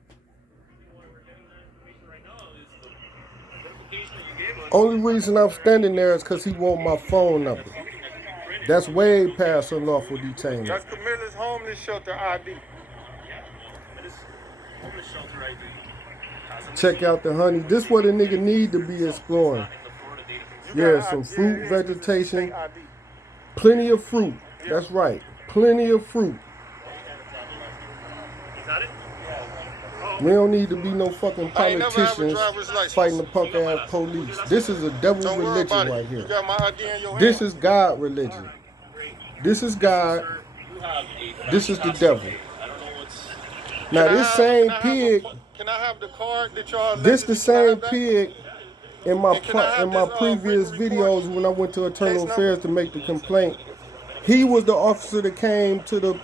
Only reason I'm standing there is because he want my phone number. That's way past unlawful detainment. That's Camilla's homeless shelter ID. Homeless shelter ID. Check out the honey. This what a nigga need to be exploring. Yeah, some fruit, vegetation, plenty of fruit. That's right, plenty of fruit. We don't need to be no fucking politicians fighting the punk ass police. This is a devil religion right here. This is God religion. This is God. This is the devil. Now this same pig. Can I have the card that y'all? This the same pig in my previous videos when I went to Internal Affairs to make the complaint. He was the officer that came to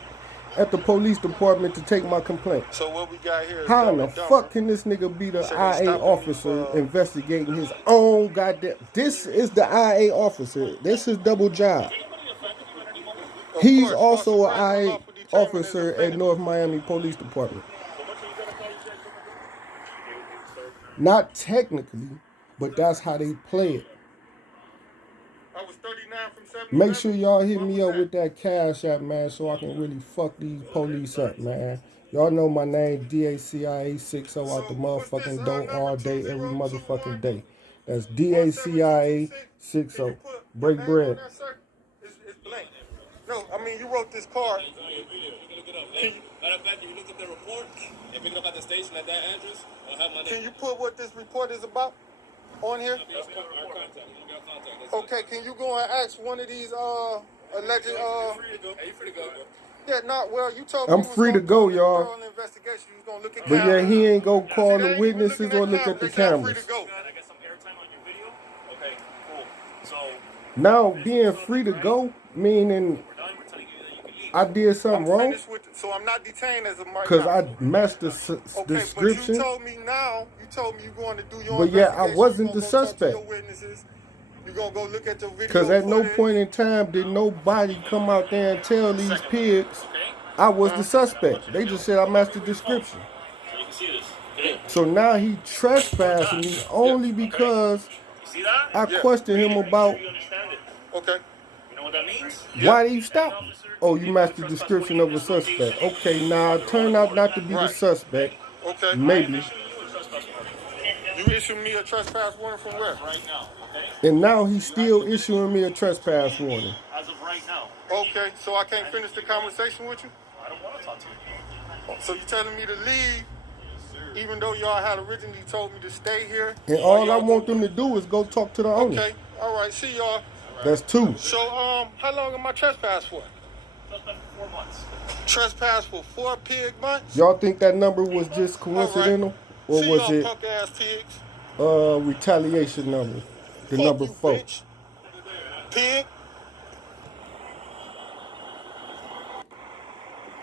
at the police department to take my complaint. So what we got here is how in the fuck can this nigga be the IA officer investigating his own goddamn? This is the IA officer. This is double job. He's also an IA officer at North Miami Police Department. Not technically, but that's how they play it. Make sure y'all hit me up with that cash app, man, so I can really fuck these police up, man. Y'all know my name, DACIA60 out the motherfucking door all day, every motherfucking day. That's DACIA60. Break bread. It's blank. No, I mean, you wrote this card. You can look it up. Matter of fact, if you look up the report and pick it up at the station at that address, I'll have my name. Can you put what this report is about on here? Our contact. Okay, can you go and ask one of these alleged Hey, you free to go. Yeah, not well. You told me I'm free to go, y'all. But yeah, he ain't go call the witnesses or look at the cameras. Okay, cool. So Now being free to go, meaning I did something wrong, So I'm not detained as a mark. because I matched the description. But you told me you're going to do your But yeah, I investigation. wasn't You the gonna go talk to suspect. your witnesses. You're going to go look at your video. Because at no footage. point in time did nobody come out there and tell these pigs I was the suspect. They just said I matched the description. you can see this. Okay. So now he trespassing me only because You see that? I questioned him about You understand it. Okay. You know what that means? why did he stop me. Oh, you matched the description of a suspect. Okay, now it turned out not to be the suspect. Okay. Maybe. You issued me a trespass warrant from where? Right now, okay? And now he's still issuing me a trespass warning. As of right now. Okay, so I can't finish the conversation with you? I don't want to talk to you. So you telling me to leave, even though y'all had originally told me to stay here? And Or all I y'all want go- them to do is go talk to the owner. Okay, all right, see y'all. That's 2. So, how long am I trespass for? Just been 4 months. Trespass for 4 pig months? Y'all think that number was just coincidental? Or See was y'all it punk ass pigs. retaliation number? The Fuck number you, 4. bitch. Pig.